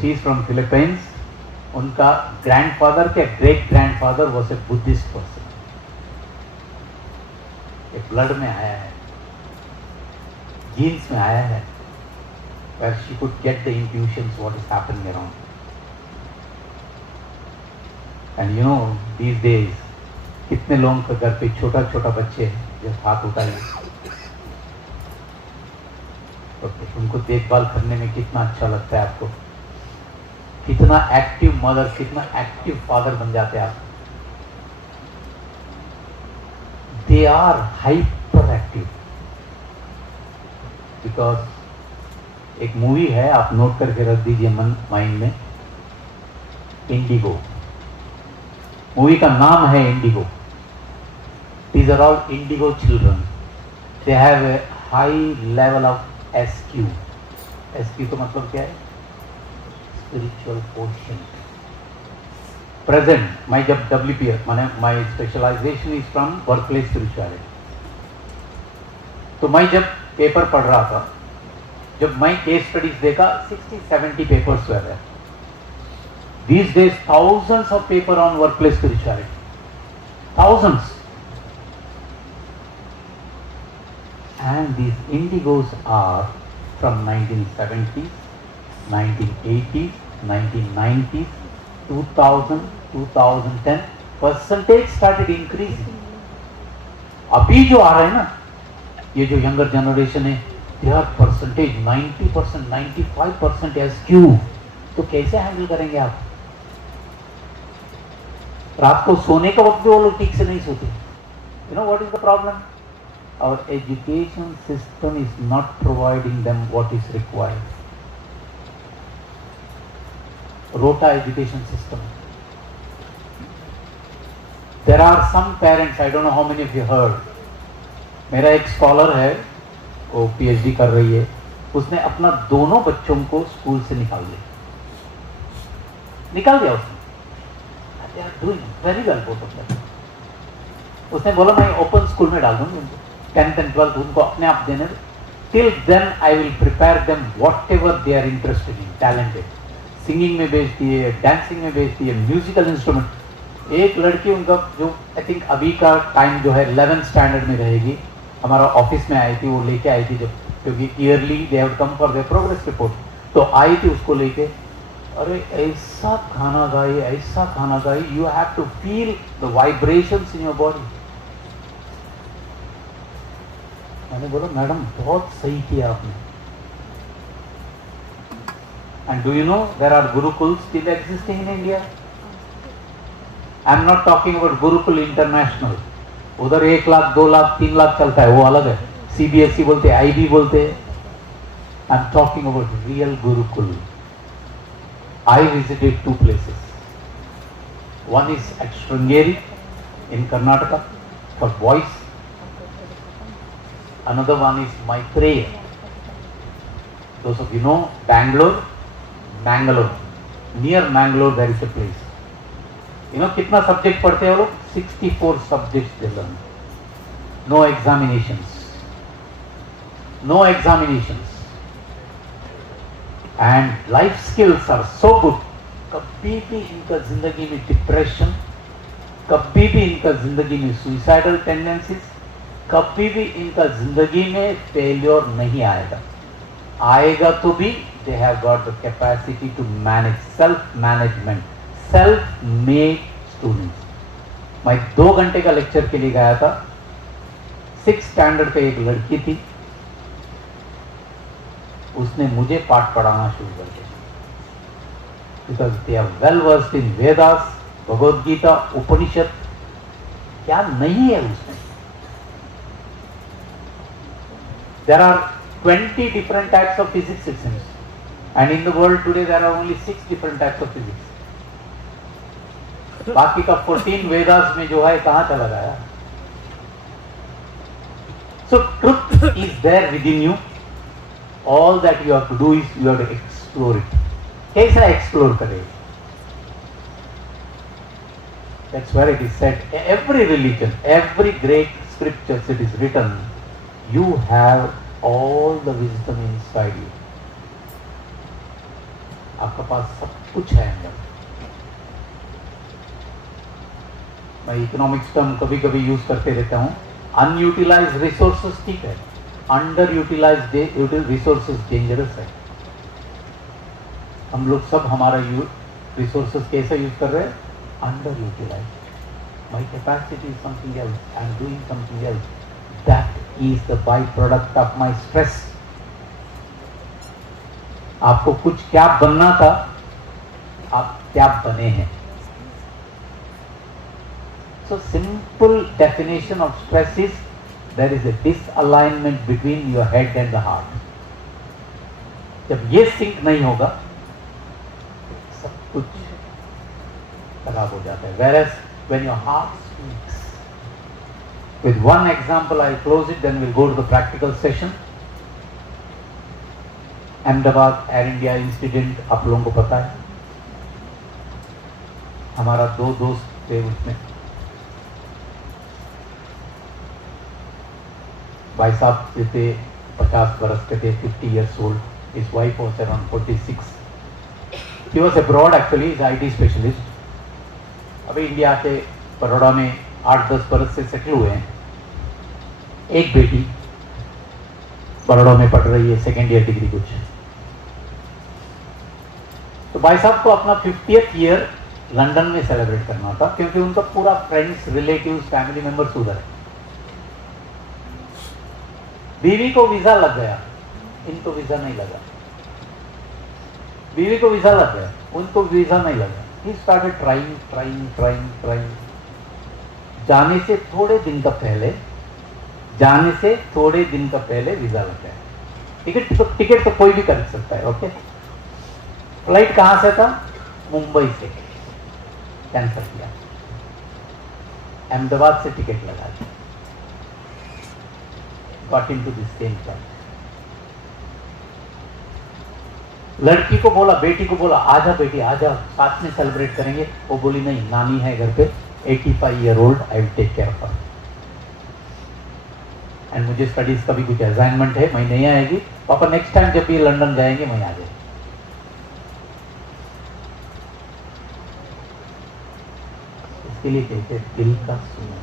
She is from Philippines. उनका ग्रैंडफादर के great grandfather was a Buddhist person. ये ब्लड में आया है, जीन्स में आया है, where she could get the intuitions what is happening around. And you know these days कितने लोगों के घर पे छोटा छोटा बच्चे जब हाथ उठाए तो उनको देखभाल करने में कितना अच्छा लगता है आपको, कितना एक्टिव मदर, कितना एक्टिव फादर बन जाते हैं आप। They are hyper active because एक मूवी है, आप नोट करके रख दीजिए मन माइंड में, इंडिगो। मूवी का नाम है Indigo. These are all indigo children. They have a high level of SQ. SQ तो मतलब क्या है? Spiritual quotient. प्रेजेंट मैं जब WPS माने my specialization is from workplace spirituality, तो मैं जब पेपर पढ़ रहा था, जब मैं केस स्टडीज देखा 60-70 papers were there. These days thousands of paper on workplace spirituality. Thousands. And these indigos are from 1970s, 1980s, 1990s, 2000, 2010. Percentage started increasing. अभी जो आ रहा है ना, ये जो यंगर जनरेशन है, their percentage 90%, 95% SQ, तो कैसे हैंडल करेंगे आप? रात को सोने का वक्त भी वो लोग ठीक से नहीं सोते। You know what is the problem? Our education system is not providing them what is required. Rota education system. There are some parents, I don't know how many of you heard. मेरा एक scholar है, वो PhD कर रही है, उसने अपना दोनों बच्चों को स्कूल से निकाल दिया उसने। They are doing very well both of them. उसने बोला मैं ओपन स्कूल में डाल दूंगी उनको, 10th and 12th उनको अपने आप देने दो। Till then I will prepare them whatever they are interested in, talented. Singing में भेज दिए, डांसिंग में भेज दिए, म्यूजिकल इंस्ट्रूमेंट। एक लड़की उनका जो आई थिंक अभी का टाइम जो है 11th स्टैंडर्ड में रहेगी, हमारा ऑफिस में आई थी, वो लेके आई थी जब, क्योंकि yearly they have come for their progress report, तो आई थी उसको लेके। अरे ऐसा खाना खाइए, ऐसा खाना खाइए, you have to feel the vibrations in your body. मैंने बोला मैडम बहुत सही किया आपने। And do you know there are gurukul still existing in India. I am not talking about Gurukul International, उधर 1 लाख 2 लाख 3 लाख चलता है, वो अलग है, CBSE बोलते हैं, IB बोलते हैं। आई am talking about real Gurukul. I visited 2 places. One is at Sringeri in Karnataka for boys. Another one is Maitreya. Those of you know Bangalore. Near Mangalore there is a place. You know कितना subject पढ़ते हैं वो लोग? 64 subjects they learn. No examinations. No examinations. And life skills are so good. कभी भी इनका जिंदगी में डिप्रेशन, कभी भी इनका जिंदगी में सुइसाइडल टेंडेंसीज, कभी भी इनका जिंदगी में फेल्योर नहीं आएगा. आएगा तो भी they have got the capacity to manage, self management, self made students. मैं 2 घंटे का लेक्चर के लिए गया था. 6th स्टैंडर्ड पे एक लड़की थी, उसने मुझे पाठ पढ़ाना शुरू कर दिया. Because they are well versed in Vedas, Bhagavad Gita, Upanishad. क्या नहीं है उसमें? There are 20 different types of physics, it seems. And in the world today there are only 6 different types of physics. बाकी का 14 वेदास में जो है कहां चला गया? So truth is there within you. All that you have to do is you have to explore it. कैसा explore करें? That's where it is said. Every religion, every great scriptures, it is written. You have all the wisdom inside you. आपका पास सब कुछ है अंदर. मैं economics term कभी कभी यूज करते रहता हूँ. अनयूटिलाइज रिसोर्सेस ठीक है, अंडर यूटिलाइज रिसोर्सेस डेंजरस है. हम लोग सब हमारा रिसोर्सेस कैसे यूज कर रहे हैं? Under utilize. My capacity is something else, I am doing something else. That is the by product of my stress. आपको कुछ क्या बनना था, आप क्या बने हैं. So simple definition of stress is there is a disalignment between your head and the heart. जब ये सिंक नहीं होगा सब कुछ खराब हो जाता है. Whereas when your heart speaks, with one example I'll close it, then we'll go to the practical session. Ahmedabad air India incident आप लोगों को पता है. हमारा 2 दोस्त थे, उसमें भाई साहब थे 50 बरस के थे, 50 years old. His wife was around 46. He was abroad actually, he's IT specialist. अभी इंडिया के बड़ौदा में 8-10 बरस से सेटल हुए हैं. एक बेटी बड़ौदा में पढ़ रही है, 2nd year डिग्री कुछ. तो भाई साहब को अपना 50th ईयर लंदन में सेलिब्रेट करना था, क्योंकि उनका पूरा फ्रेंड्स, रिलेटिव्स, फैमिली मेंबर्स उधर है. बीवी को वीजा लग गया, इनको वीजा नहीं लगा. बीवी को वीजा लग गया, उनको वीजा नहीं लगा. He started trying. जाने से थोड़े दिन का पहले वीजा लग गया. टिकट तो कोई भी कर सकता है. ओके, फ्लाइट कहां से था? मुंबई से. कैंसिल किया, अहमदाबाद से टिकट लगा दिया. Got into the same flight. लड़की को बोला, बेटी को बोला, आजा बेटी आजा, साथ में सेलिब्रेट करेंगे. वो बोली नहीं, नानी है घर पे, 85 year old, I will take care of her. And मुझे स्टडीज का भी कुछ असाइनमेंट है, मैं नहीं आएगी. पापा नेक्स्ट टाइम जब भी लंदन जाएंगे मैं आ जाएगी. इसके लिए कहते दिल का सुनो.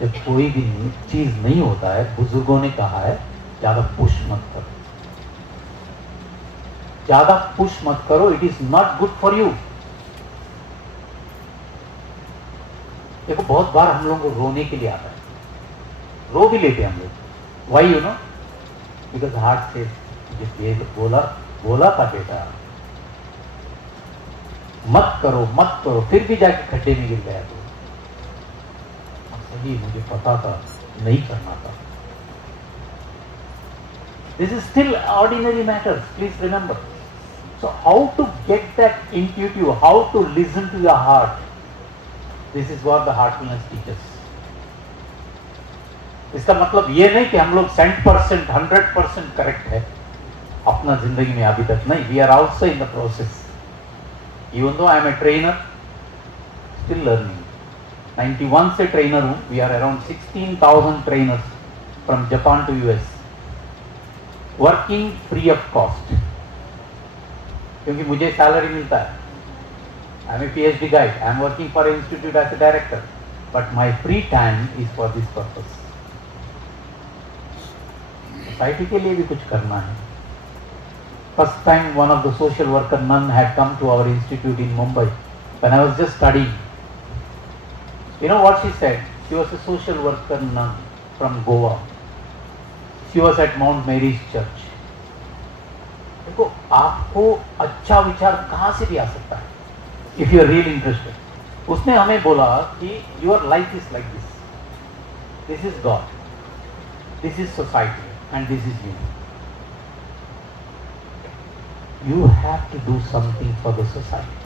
जब कोई भी चीज नहीं होता है, बुजुर्गों ने कहा है ज्यादा पुश मत करो, ज्यादा पुश मत करो. It is not good for you. देखो बहुत बार हम लोगों को रोने के लिए आता है, रो भी लेते हैं हम लोग. Why you know? Because heart से ये बोला था बेटा मत करो, फिर भी जाके खड्डे में गिर गया. तो सही, मुझे पता था, नहीं करना था. This is still ordinary matters, please remember. So how to get that intuitive, how to listen to your heart, this is what the heartfulness teachers. इसका मतलब ये नहीं कि हम लोग 100%, 100% करेक्ट है अपना जिंदगी में अभी तक. नहीं, we are also in the process. Even though I am a trainer, still learning. 91 से trainer हूँ. We are around 16,000 trainers from Japan to US, working free of cost. क्योंकि मुझे salary मिलता है. I am a PhD guide. I am working for an institute as a director, but my free time is for this purpose. Society के लिए भी कुछ करना है. First time one of the social worker nun had come to our institute in Mumbai when I was just studying. You know what she said? She was a social worker nun from Goa. She was at Mount Mary's Church. देखो आपको अच्छा विचार कहाँ से भी आ सकता है if you are really interested. उसने हमें बोला कि your life is like this. This is God. This is society and this is you. You have to do something for the society.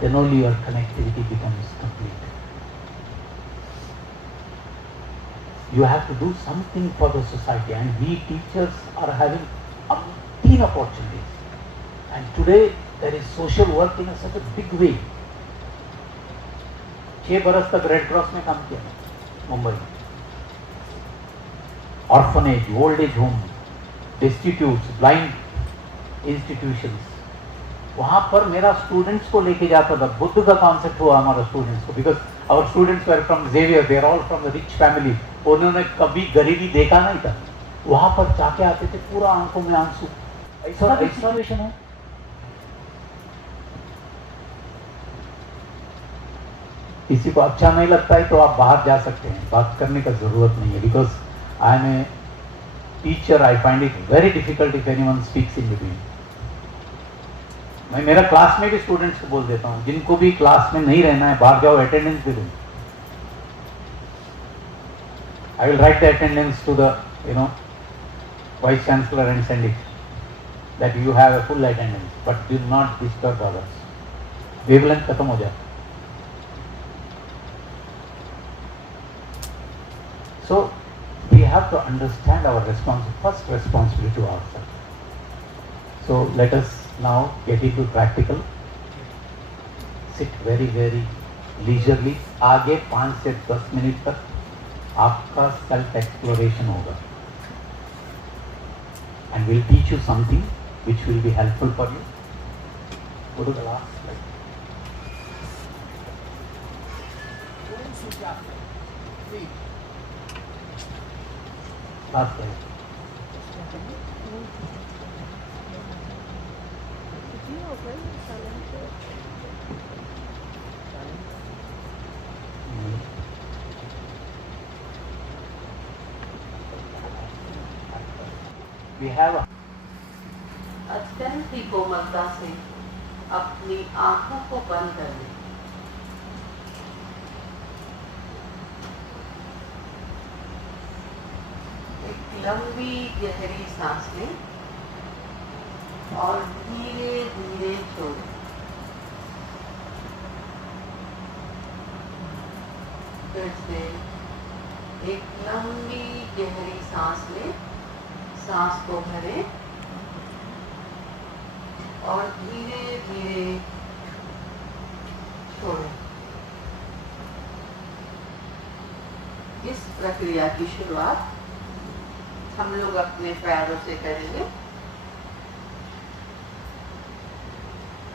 Then only your connectivity becomes complete. You have to do something for the society, and we teachers are having umpteen opportunities. And today there is social work in such a big way. 6 बरस तक red cross में काम किया मुंबई में. Orphanage, old age home, destitutes, blind institutions, वहाँ पर मेरा students को लेके जाता था. बुद्ध का कॉन्सेप्ट हुआ हमारा स्टूडेंट्स को, because our students were from Xavier, they are all from the rich family. उन्होंने कभी गरीबी देखा नहीं था. वहाँ पर जाके आते थे पूरा आंखों में आंसू. ऐसा सिचुएशन है. किसी को अच्छा नहीं लगता है तो आप बाहर जा सकते हैं, बात करने का जरूरत नहीं है. Because I am a teacher, I find it very difficult if anyone speaks in between. मैं मेरा क्लास में भी स्टूडेंट्स को बोल देता हूँ, जिनको भी क्लास में नहीं रहना है बाहर जाओ, अटेंडेंस भी दो. I will write the attendance to the vice chancellor and send it that you have a full attendance, but do not disturb others. Wavelength खत्म हो जाए. So we have to understand our first responsibility to ourselves. So let us now get into practical. Sit very very leisurely. आगे 5 से 10 minute तक आपका self exploration होगा. And we'll teach you something which will be helpful for you. Go to the last slide. Last slide. We have अत्यंत ही कोमलता से अपनी आंखों को बंद कर लें. एक लंबी गहरी सांस लें और धीरे धीरे छोड़ें. फिर से एक लंबी गहरी सांस लें, सांस को भरें और धीरे धीरे छोड़ें. इस प्रक्रिया की शुरुआत हम लोग अपने पैरों से करेंगे.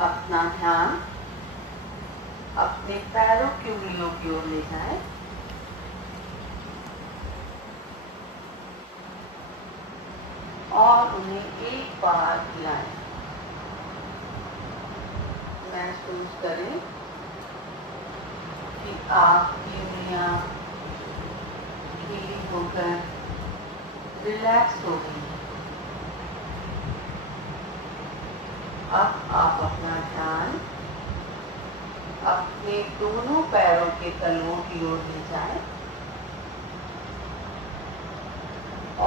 अपना ध्यान अपने पैरों की उंगलियों की ओर ले जाएं. और उन्हें एक बार हिलाएं. महसूस करें कि आपकी उंगलियां ढीली होकर रिलैक्स हो गई. अब आप अपना ध्यान अपने दोनों पैरों के तलवों की ओर ले जाएं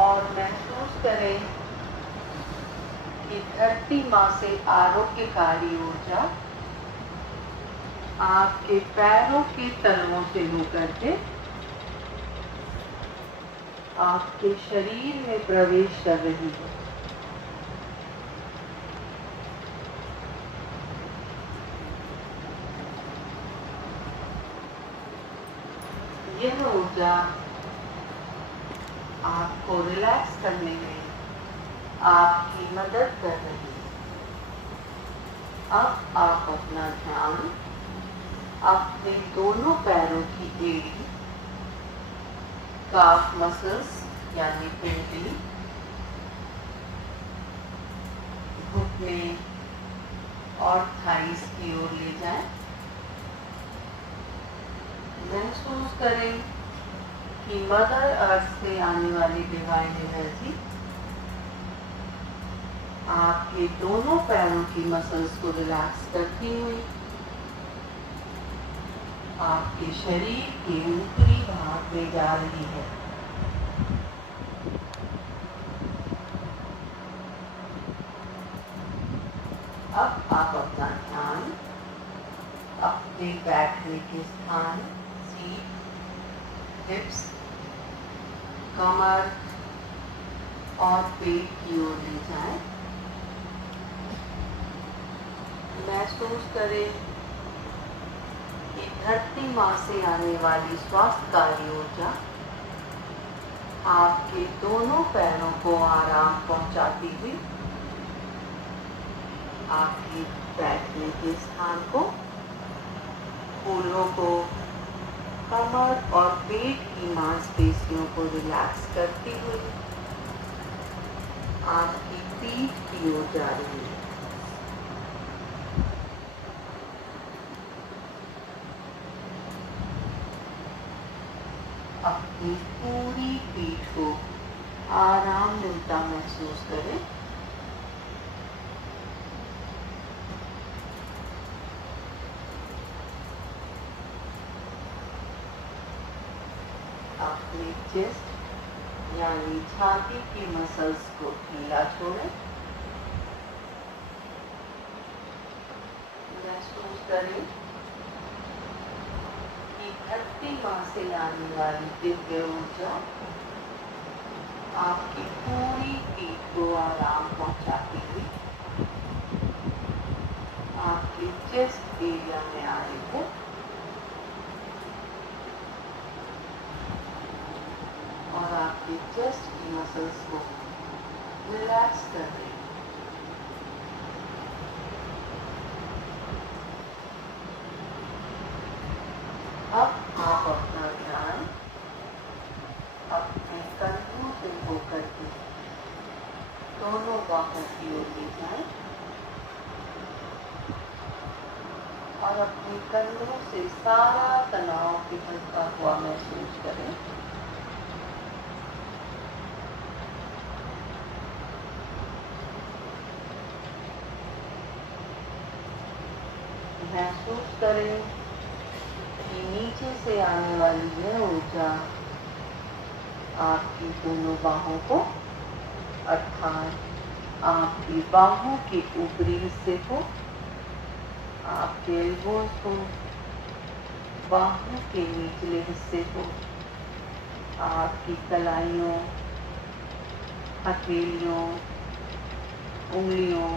और महसूस करें कि धरती माँ से आरोग्यकारी ऊर्जा आपके पैरों के तलवों से होकर के आपके शरीर में प्रवेश कर रही है. यह ऊर्जा आपको रिलैक्स करने में आपकी मदद कर रही है। अब आप अपना ध्यान अपने दोनों पैरों की एड़ी, काफ मसल्स यानी पिंडली, घुटने और थाइस की ओर ले जाएं। महसूस करें कि मदर अर्थ से आने वाली डिवाइन एनर्जी आपके दोनों पैरों की मसल्स को रिलैक्स करती हुई आपके शरीर के ऊपरी भाग में जा रही है। अब आप अपना ध्यान अपने बैठने के स्थान, सीट, हिप्स, कमर और पेट की ओर ले जाएं। महसूस करें कि धरती माँ से आने वाली स्वास्थ्यकारी ऊर्जा आपके दोनों पैरों को आराम पहुंचाती हुई आपके बैठने के स्थान को, फूलों को, कमर और पेट की मांसपेशियों को रिलैक्स करती हुई आपकी पीठ की ओर जा रही है। अपनी पूरी पीठ को आराम मिलता महसूस करें। अपने चेस्ट यानी छाती की मसल्स को ढीला छोड़ें। महसूस करें कि धरती माँ से आने वाली दिव्य ऊर्जा आपकी पूरी पीठ को आराम पहुंचाती हुई आपके चेस्ट एरिया में आ रही है। और आपके चेस्ट की मसल्स को रिलैक्स कर रही है। अब आप अपना ध्यान अपने कंधों से होकर के दोनों बाहों की ओर ले जाएं और अपने कंधों से सारा तनाव निकलता हुआ महसूस करें। महसूस करें कि नीचे से आने वाली यह ऊर्जा आपकी दोनों बाहों को अर्थात आपकी बाहों के ऊपरी हिस्से को, आपके एल्बोज को, बाहों के निचले हिस्से को, आपकी कलाइयों, हथेलियों, उंगलियों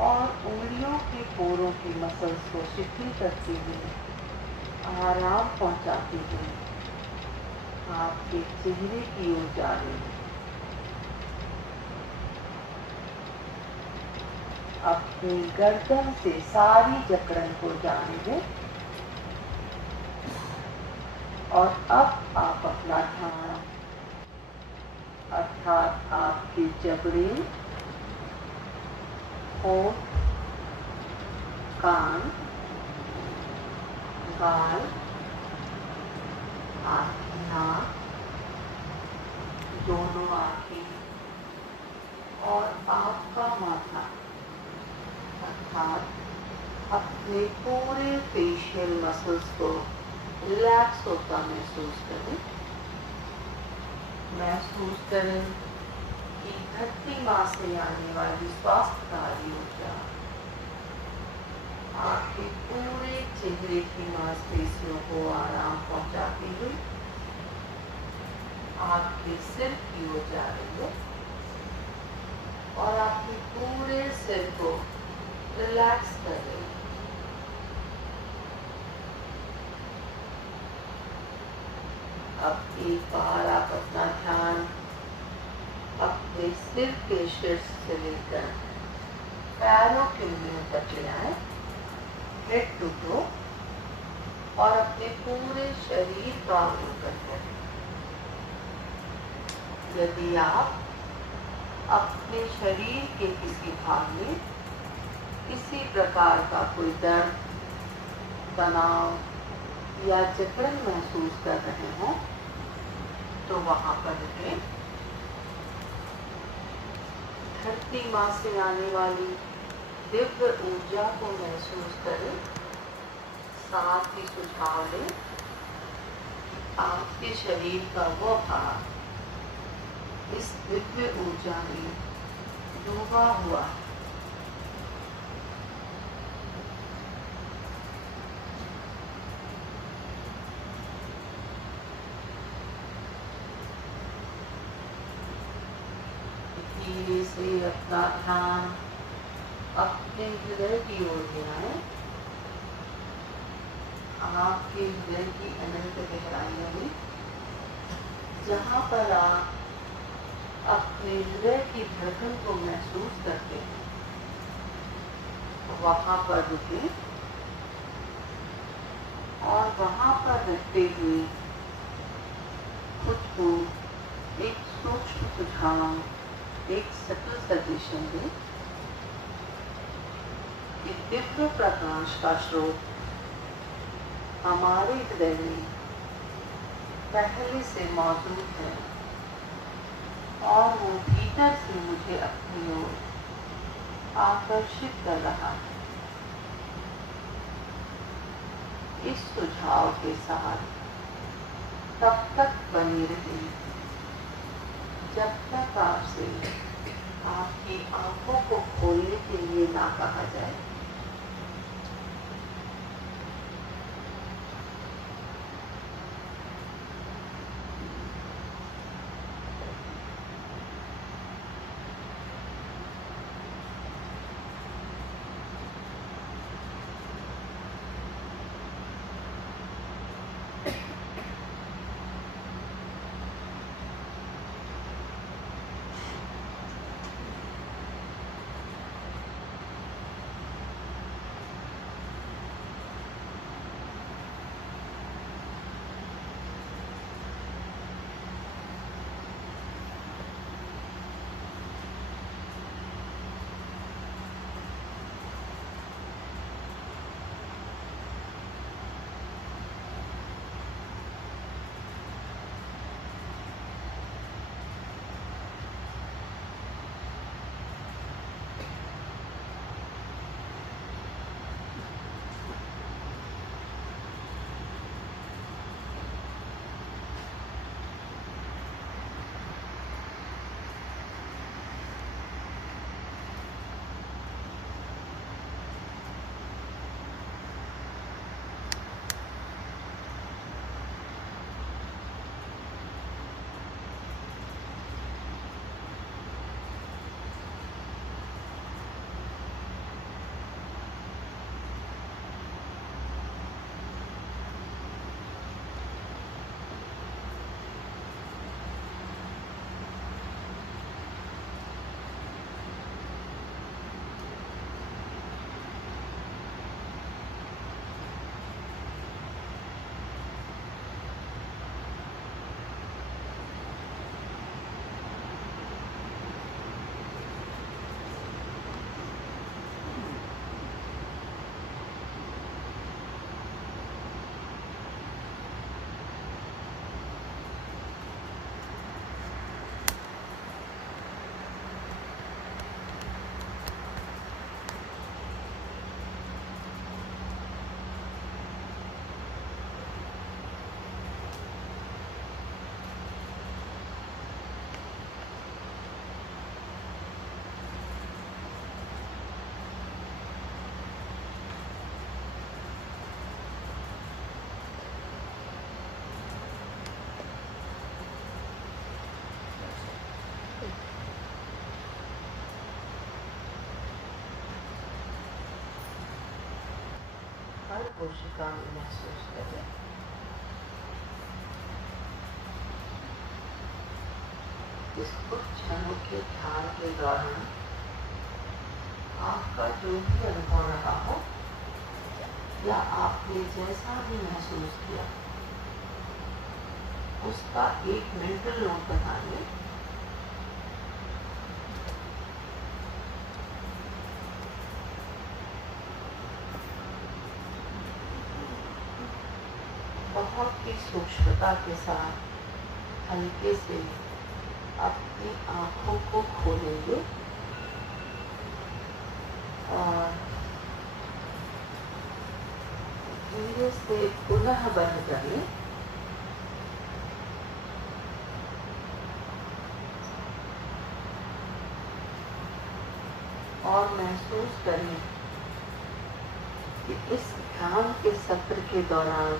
और उंगलियों के पोरों की मसल्स को शिथिल करती हुई आराम पहुंचाती हुई आपके चेहरे की ओर जा रही है। अपनी गर्दन से सारी जकड़न को जाने दें और अब आप अपना ध्यान अर्थात आपके जबड़े, होंठ, कान, गाल, आपकी नाक, दोनों आंखें और आपका माथा अर्थात अपने पूरे फेशियल मसल्स को रिलैक्स होता महसूस करें। महसूस करें कि धरती माँ से आने वाली स्वास्थ्यकारी ऊर्जा आपके पूरे चेहरे की मांसपेशियों को आराम पहुंचाती हुई आपके सिर की ओर जा रही है और आपके पूरे सिर को रिलैक्स कर रही है। अब एक बार आप अपना ध्यान अपने सिर के शीर्ष से लेकर पैरों के उंगलियों तक ले आए, हेड टू टो, और अपने पूरे शरीर का अवलोकन करें। यदि आप अपने शरीर के किसी भाग में किसी प्रकार का कोई दर्द, तनाव या जकड़न महसूस कर रहे हो तो वहां पर रहें। धरती माँ से आने वाली दिव्य ऊर्जा को महसूस करें। साथ ही सुझाव लें आपके शरीर का वो भाग इस दिव्य ऊर्जा में डूबा हुआ है। धीरे से अपना ध्यान अपने हृदय की ओर ले आए। आपके हृदय की अनंत गहराइयों में जहाँ पर आप अपने हृदय की धड़कन को महसूस करते हैं, वहाँ पर रुकें और वहाँ पर रहते हुए खुद को एक सूक्ष्म सुझाव, एक सटल सजेशन दें कि दिव्य प्रकाश का स्रोत हमारे हृदय में पहले से मौजूद है और वो भीतर से मुझे अपनी ओर आकर्षित कर रहा है। इस सुझाव के साथ तब तक बने रहिए जब तक आपसे आपकी आंखों को खोलने के लिए ना कहा जाए। हर कोशिका में महसूस करें। इस कुछ क्षणों के ध्यान के दौरान आपका जो भी अनुभव रहा हो या आपने जैसा भी महसूस किया उसका एक मेंटल नोट बना लें। बहुत ही सूक्ष्मता के साथ हल्के से अपनी आंखों को खोलेंगे और धीरे से पुनः बंद करें। और महसूस करें कि इस ध्यान के सत्र के दौरान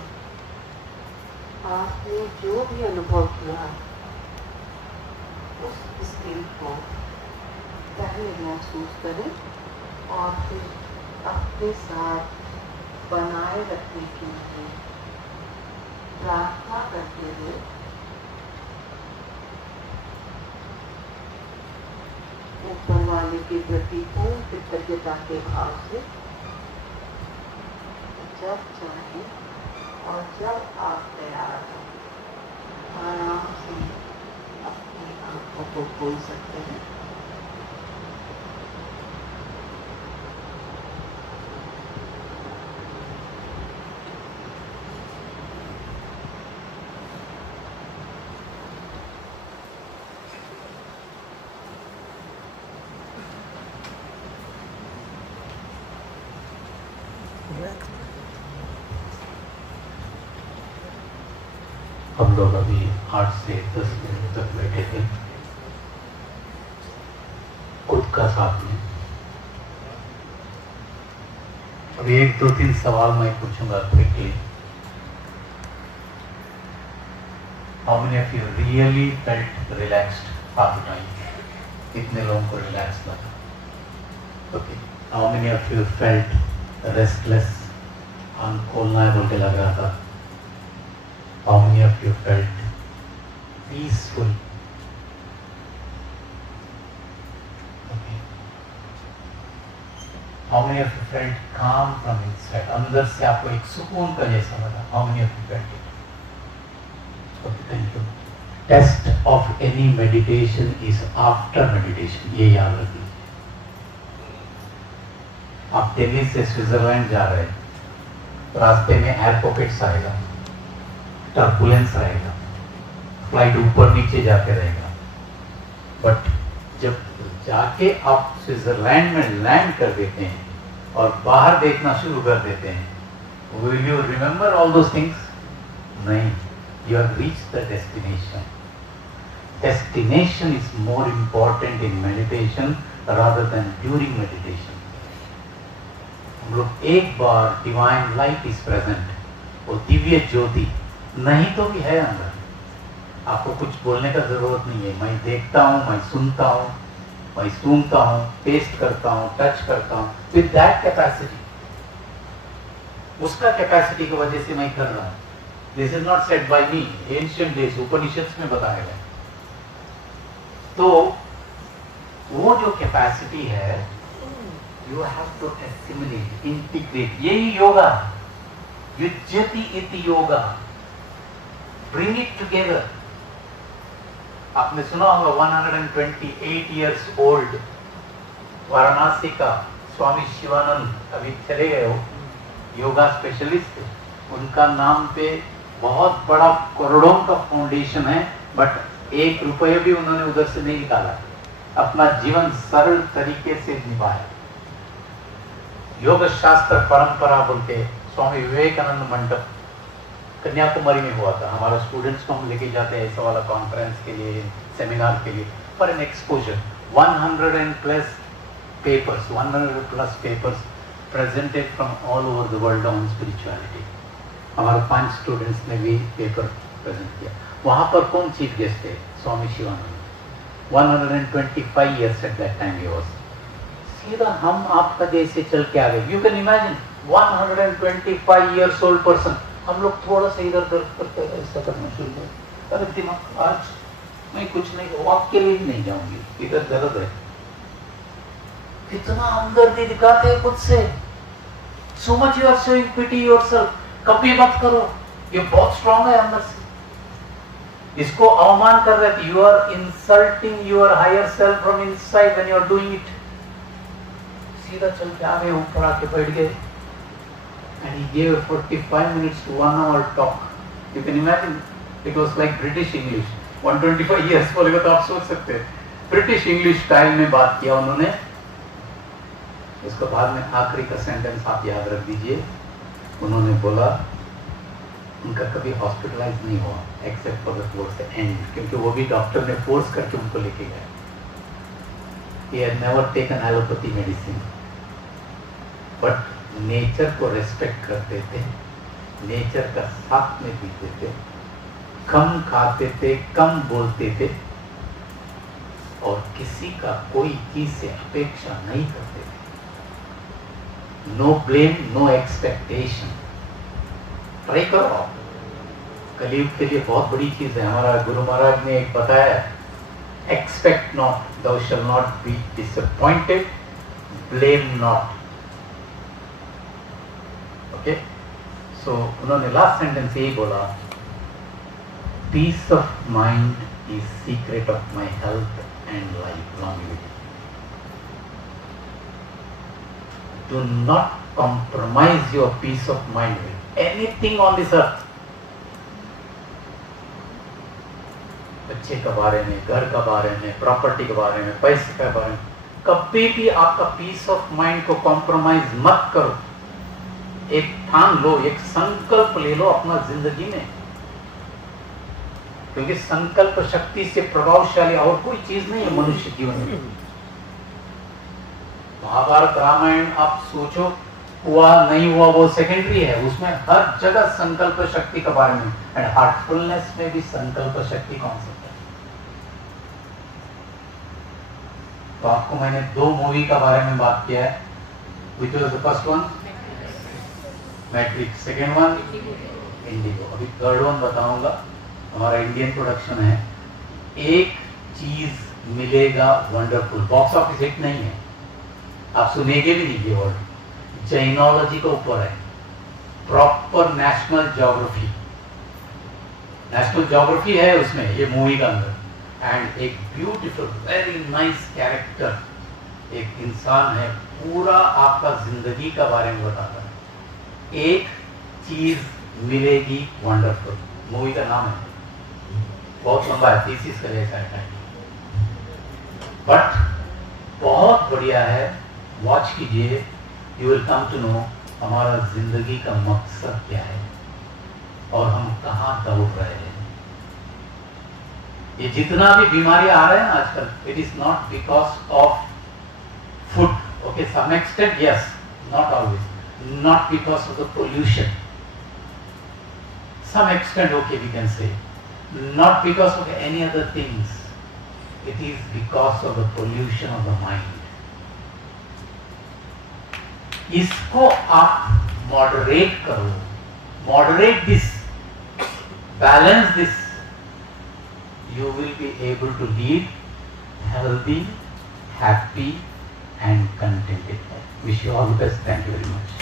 आपने जो भी अनुभव किया उस स्थिति को पहले महसूस करें और फिर अपने साथ बनाए रखने के लिए प्रार्थना करते हुए ऊपर वाले के प्रति पूर्ण कृतज्ञता के भाव से जब चाहें और जब आप तैयार हो आराम से अपनी आंखों को खोल सकते हैं। हम लोग अभी 8 से 10 मिनट तक बैठे थे खुद का साथ में। अभी 1-2-3 सवाल मैं पूछूंगा quickly. How many of you really felt relaxed after time? कितने लोगों को रिलैक्स लगा? Okay. How many of you felt restless? खोलना है बोल के लग रहा था। How many of you felt peaceful? Okay. How many of you felt calm from inside? अंदर से आपको एक सुकून का जैसा लगा? How many of you felt it? Okay, thank you. Test of any meditation is after meditation. ये याद रखिए। आप दिल्ली से स्विट्जरलैंड जा रहे हैं, रास्ते में एयर पॉकेट्स आएगा, टर्बुलेंस रहेगा, फ्लाइट ऊपर नीचे जाते रहेगा, बट जब जाके आप स्विट्जरलैंड में लैंड कर देते हैं और बाहर देखना शुरू कर देते हैं, will you remember all those things? नहीं, you have reached the destination. Destination is more important in meditation rather than during meditation. हम लोग एक बार डिवाइन लाइट इज प्रेजेंट, वो दिव्य ज्योति नहीं तो भी है अंदर. आपको कुछ बोलने का जरूरत नहीं है. मैं देखता हूँ, मैं सुनता हूँ, मैं सूंघता हूँ, टेस्ट करता हूँ, टच करता हूँ. विद दैट कैपेसिटी, उसका कैपेसिटी की वजह से मैं कर रहा हूँ. This is not said by me. Ancient days Upanishad में बताया गया. तो वो जो कैपेसिटी है, you have to assimilate, integrate. यही योगा, युज्यति इति योगा. Bring it together. आपने सुना होगा 128 years old वाराणसी का स्वामी शिवानंद, अभी चले गए हो, योगा स्पेशलिस्ट. उनका नाम पे बहुत बड़ा करोड़ों का फाउंडेशन है, बट 1 रुपये भी उन्होंने उधर से नहीं निकाला. अपना जीवन सरल तरीके से निभाया. योग शास्त्र परंपरा बोलते स्वामी विवेकानंद मंडप कन्याकुमारी में हुआ था. हमारे स्टूडेंट्स को हम लेके जाते हैं ऐसा वाला कॉन्फ्रेंस के लिए, सेमिनार के लिए, for an exposure. 100+ papers presented from all over the world on spirituality. हमारे 5 स्टूडेंट्स ने भी पेपर प्रेजेंट किया. वहाँ पर कौन चीफ गेस्ट थे? स्वामी Shivanand. 125 years at that time he was. सीधा हम आपका जैसे चल के आ गए. You can imagine 125 years old person. हम लोग थोड़ा सा इधर उधर करते ऐसा करना शुरू करें. अरे दिमाग आज मैं कुछ नहीं, वॉक के लिए भी नहीं जाऊंगी, इधर दर्द है। कितना हमदर्दी दिखाते हैं खुद से। So much you are showing pity yourself. कभी मत करो, ये बहुत स्ट्रांग है अंदर से। इसको अवमान कर रहे थे। You are insulting your higher self from inside when you are doing it. सीधा चल के आगे ऊपर आके बैठ गए। And he gave 45 minutes to 1 hour talk. You can imagine, it was like British English. 125 years बोलेगा तो आप सोच सकते हैं, ब्रिटिश इंग्लिश स्टाइल में बात किया उन्होंने। इसके बाद में आखिरी का सेंटेंस आप याद रख दीजिए। उन्होंने बोला उनका कभी हॉस्पिटलाइज नहीं हुआ except for the towards the end, क्योंकि वो भी डॉक्टर ने फोर्स करके उनको लेके गए। He had never taken allopathy medicine, but nature को रेस्पेक्ट करते थे, नेचर का साथ में पीते थे, कम खाते थे, कम बोलते थे और किसी का कोई चीज से अपेक्षा नहीं करते थे। No blame, no expectation. Try करो आप, कलयुग के लिए बहुत बड़ी चीज है। हमारा गुरु महाराज ने एक बताया, expect not, thou shall not be disappointed, blame not। Okay, so उन्होंने लास्ट सेंटेंस यही बोला, peace of mind is secret of my health and life longevity. Do not compromise your peace of mind with anything on this earth. बच्चे के बारे में, घर के बारे में, प्रॉपर्टी के बारे में, पैसे के बारे में, कभी भी आपका पीस ऑफ माइंड को कॉम्प्रोमाइज मत करो। एक ठान लो, एक संकल्प ले लो अपना जिंदगी में, क्योंकि संकल्प शक्ति से प्रभावशाली और कोई चीज नहीं है मनुष्य जीवन में। महाभारत रामायण आप सोचो, हुआ नहीं हुआ वो सेकेंडरी है, उसमें हर जगह संकल्प शक्ति के बारे में, एंड हार्टफुलनेस में भी संकल्प शक्ति कॉन्सेप्ट है। तो आपको मैंने 2 मूवी का बारे में बात किया है। Which was the first one? Matrix. Second one Indigo. अभी थर्ड वन बताऊंगा, हमारा इंडियन प्रोडक्शन है। एक चीज मिलेगा वंडरफुल, बॉक्स ऑफिस हिट नहीं है, आप सुनेंगे भी नहीं ये वर्ड। जैनोलॉजी के ऊपर है, proper national geography, national geography है उसमें, ये मूवी का अंदर। एंड एक ब्यूटीफुल वेरी नाइस कैरेक्टर, एक इंसान है, पूरा आपका जिंदगी का बारे में बताता है। एक चीज मिलेगी वंडरफुल, मूवी का नाम है, बहुत लंबा है, 30 का जैसा है, बट बहुत बढ़िया है, वॉच कीजिए। You will come to know हमारा जिंदगी का मकसद क्या है और हम कहाँ दौड़ रहे हैं। ये जितना भी बीमारियां आ रहे हैं आजकल, it is not because of food, okay, some extent yes, not always, not because of the pollution, some extent okay we can say, not because of any other things, it is because of the pollution of the mind. इसको आप moderate करो, moderate this, balance this, you will be able to lead healthy, happy and contented life. Wish you all the best. Thank you very much.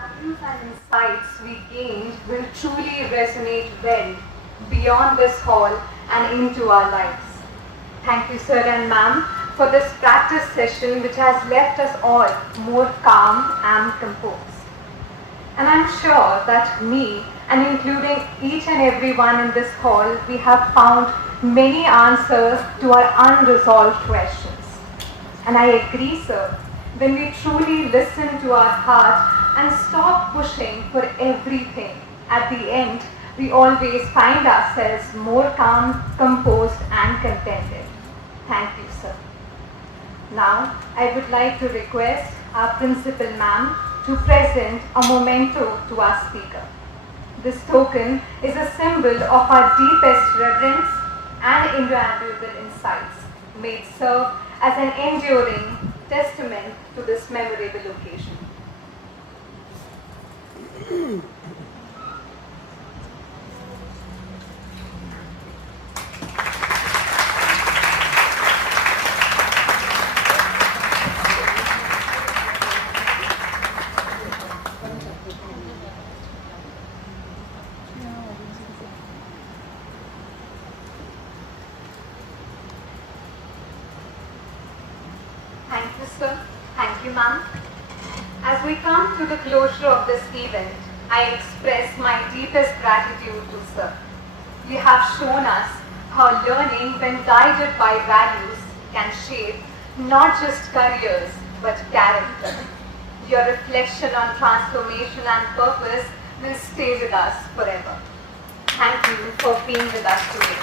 Values and insights we gained will truly resonate well beyond this hall and into our lives. Thank you, sir and ma'am, for this practice session which has left us all more calm and composed. And I'm sure that me, and including each and everyone in this hall, we have found many answers to our unresolved questions. And I agree, sir, when we truly listen to our heart and stop pushing for everything, at the end, we always find ourselves more calm, composed and contented. Thank you, sir. Now, I would like to request our principal ma'am to present a memento to our speaker. This token is a symbol of our deepest reverence and invaluable insights. May it serve as an enduring testament to this memorable occasion. Thank you, sir. Thank you, ma'am. As we come to the closure of this event, I express my deepest gratitude to sir. You have shown us how learning, when guided by values, can shape not just careers but character. Your reflection on transformation and purpose will stay with us forever. Thank you for being with us today.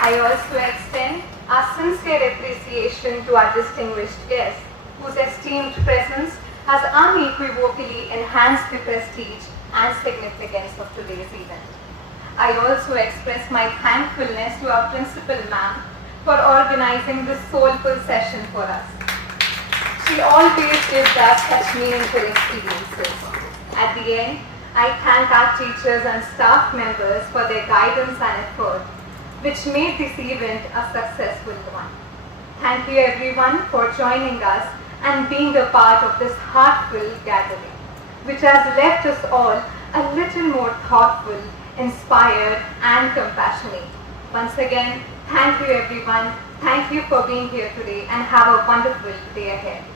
I also extend our sincere appreciation to our distinguished guests, whose esteemed presence has unequivocally enhanced the prestige and significance of today's event. I also express my thankfulness to our principal ma'am for organizing this soulful session for us. She always gives us such meaningful experiences. At the end, I thank our teachers and staff members for their guidance and effort, which made this event a successful one. Thank you everyone for joining us and being a part of this heartfelt gathering, which has left us all a little more thoughtful, inspired and compassionate. Once again, thank you everyone. Thank you for being here today and have a wonderful day ahead.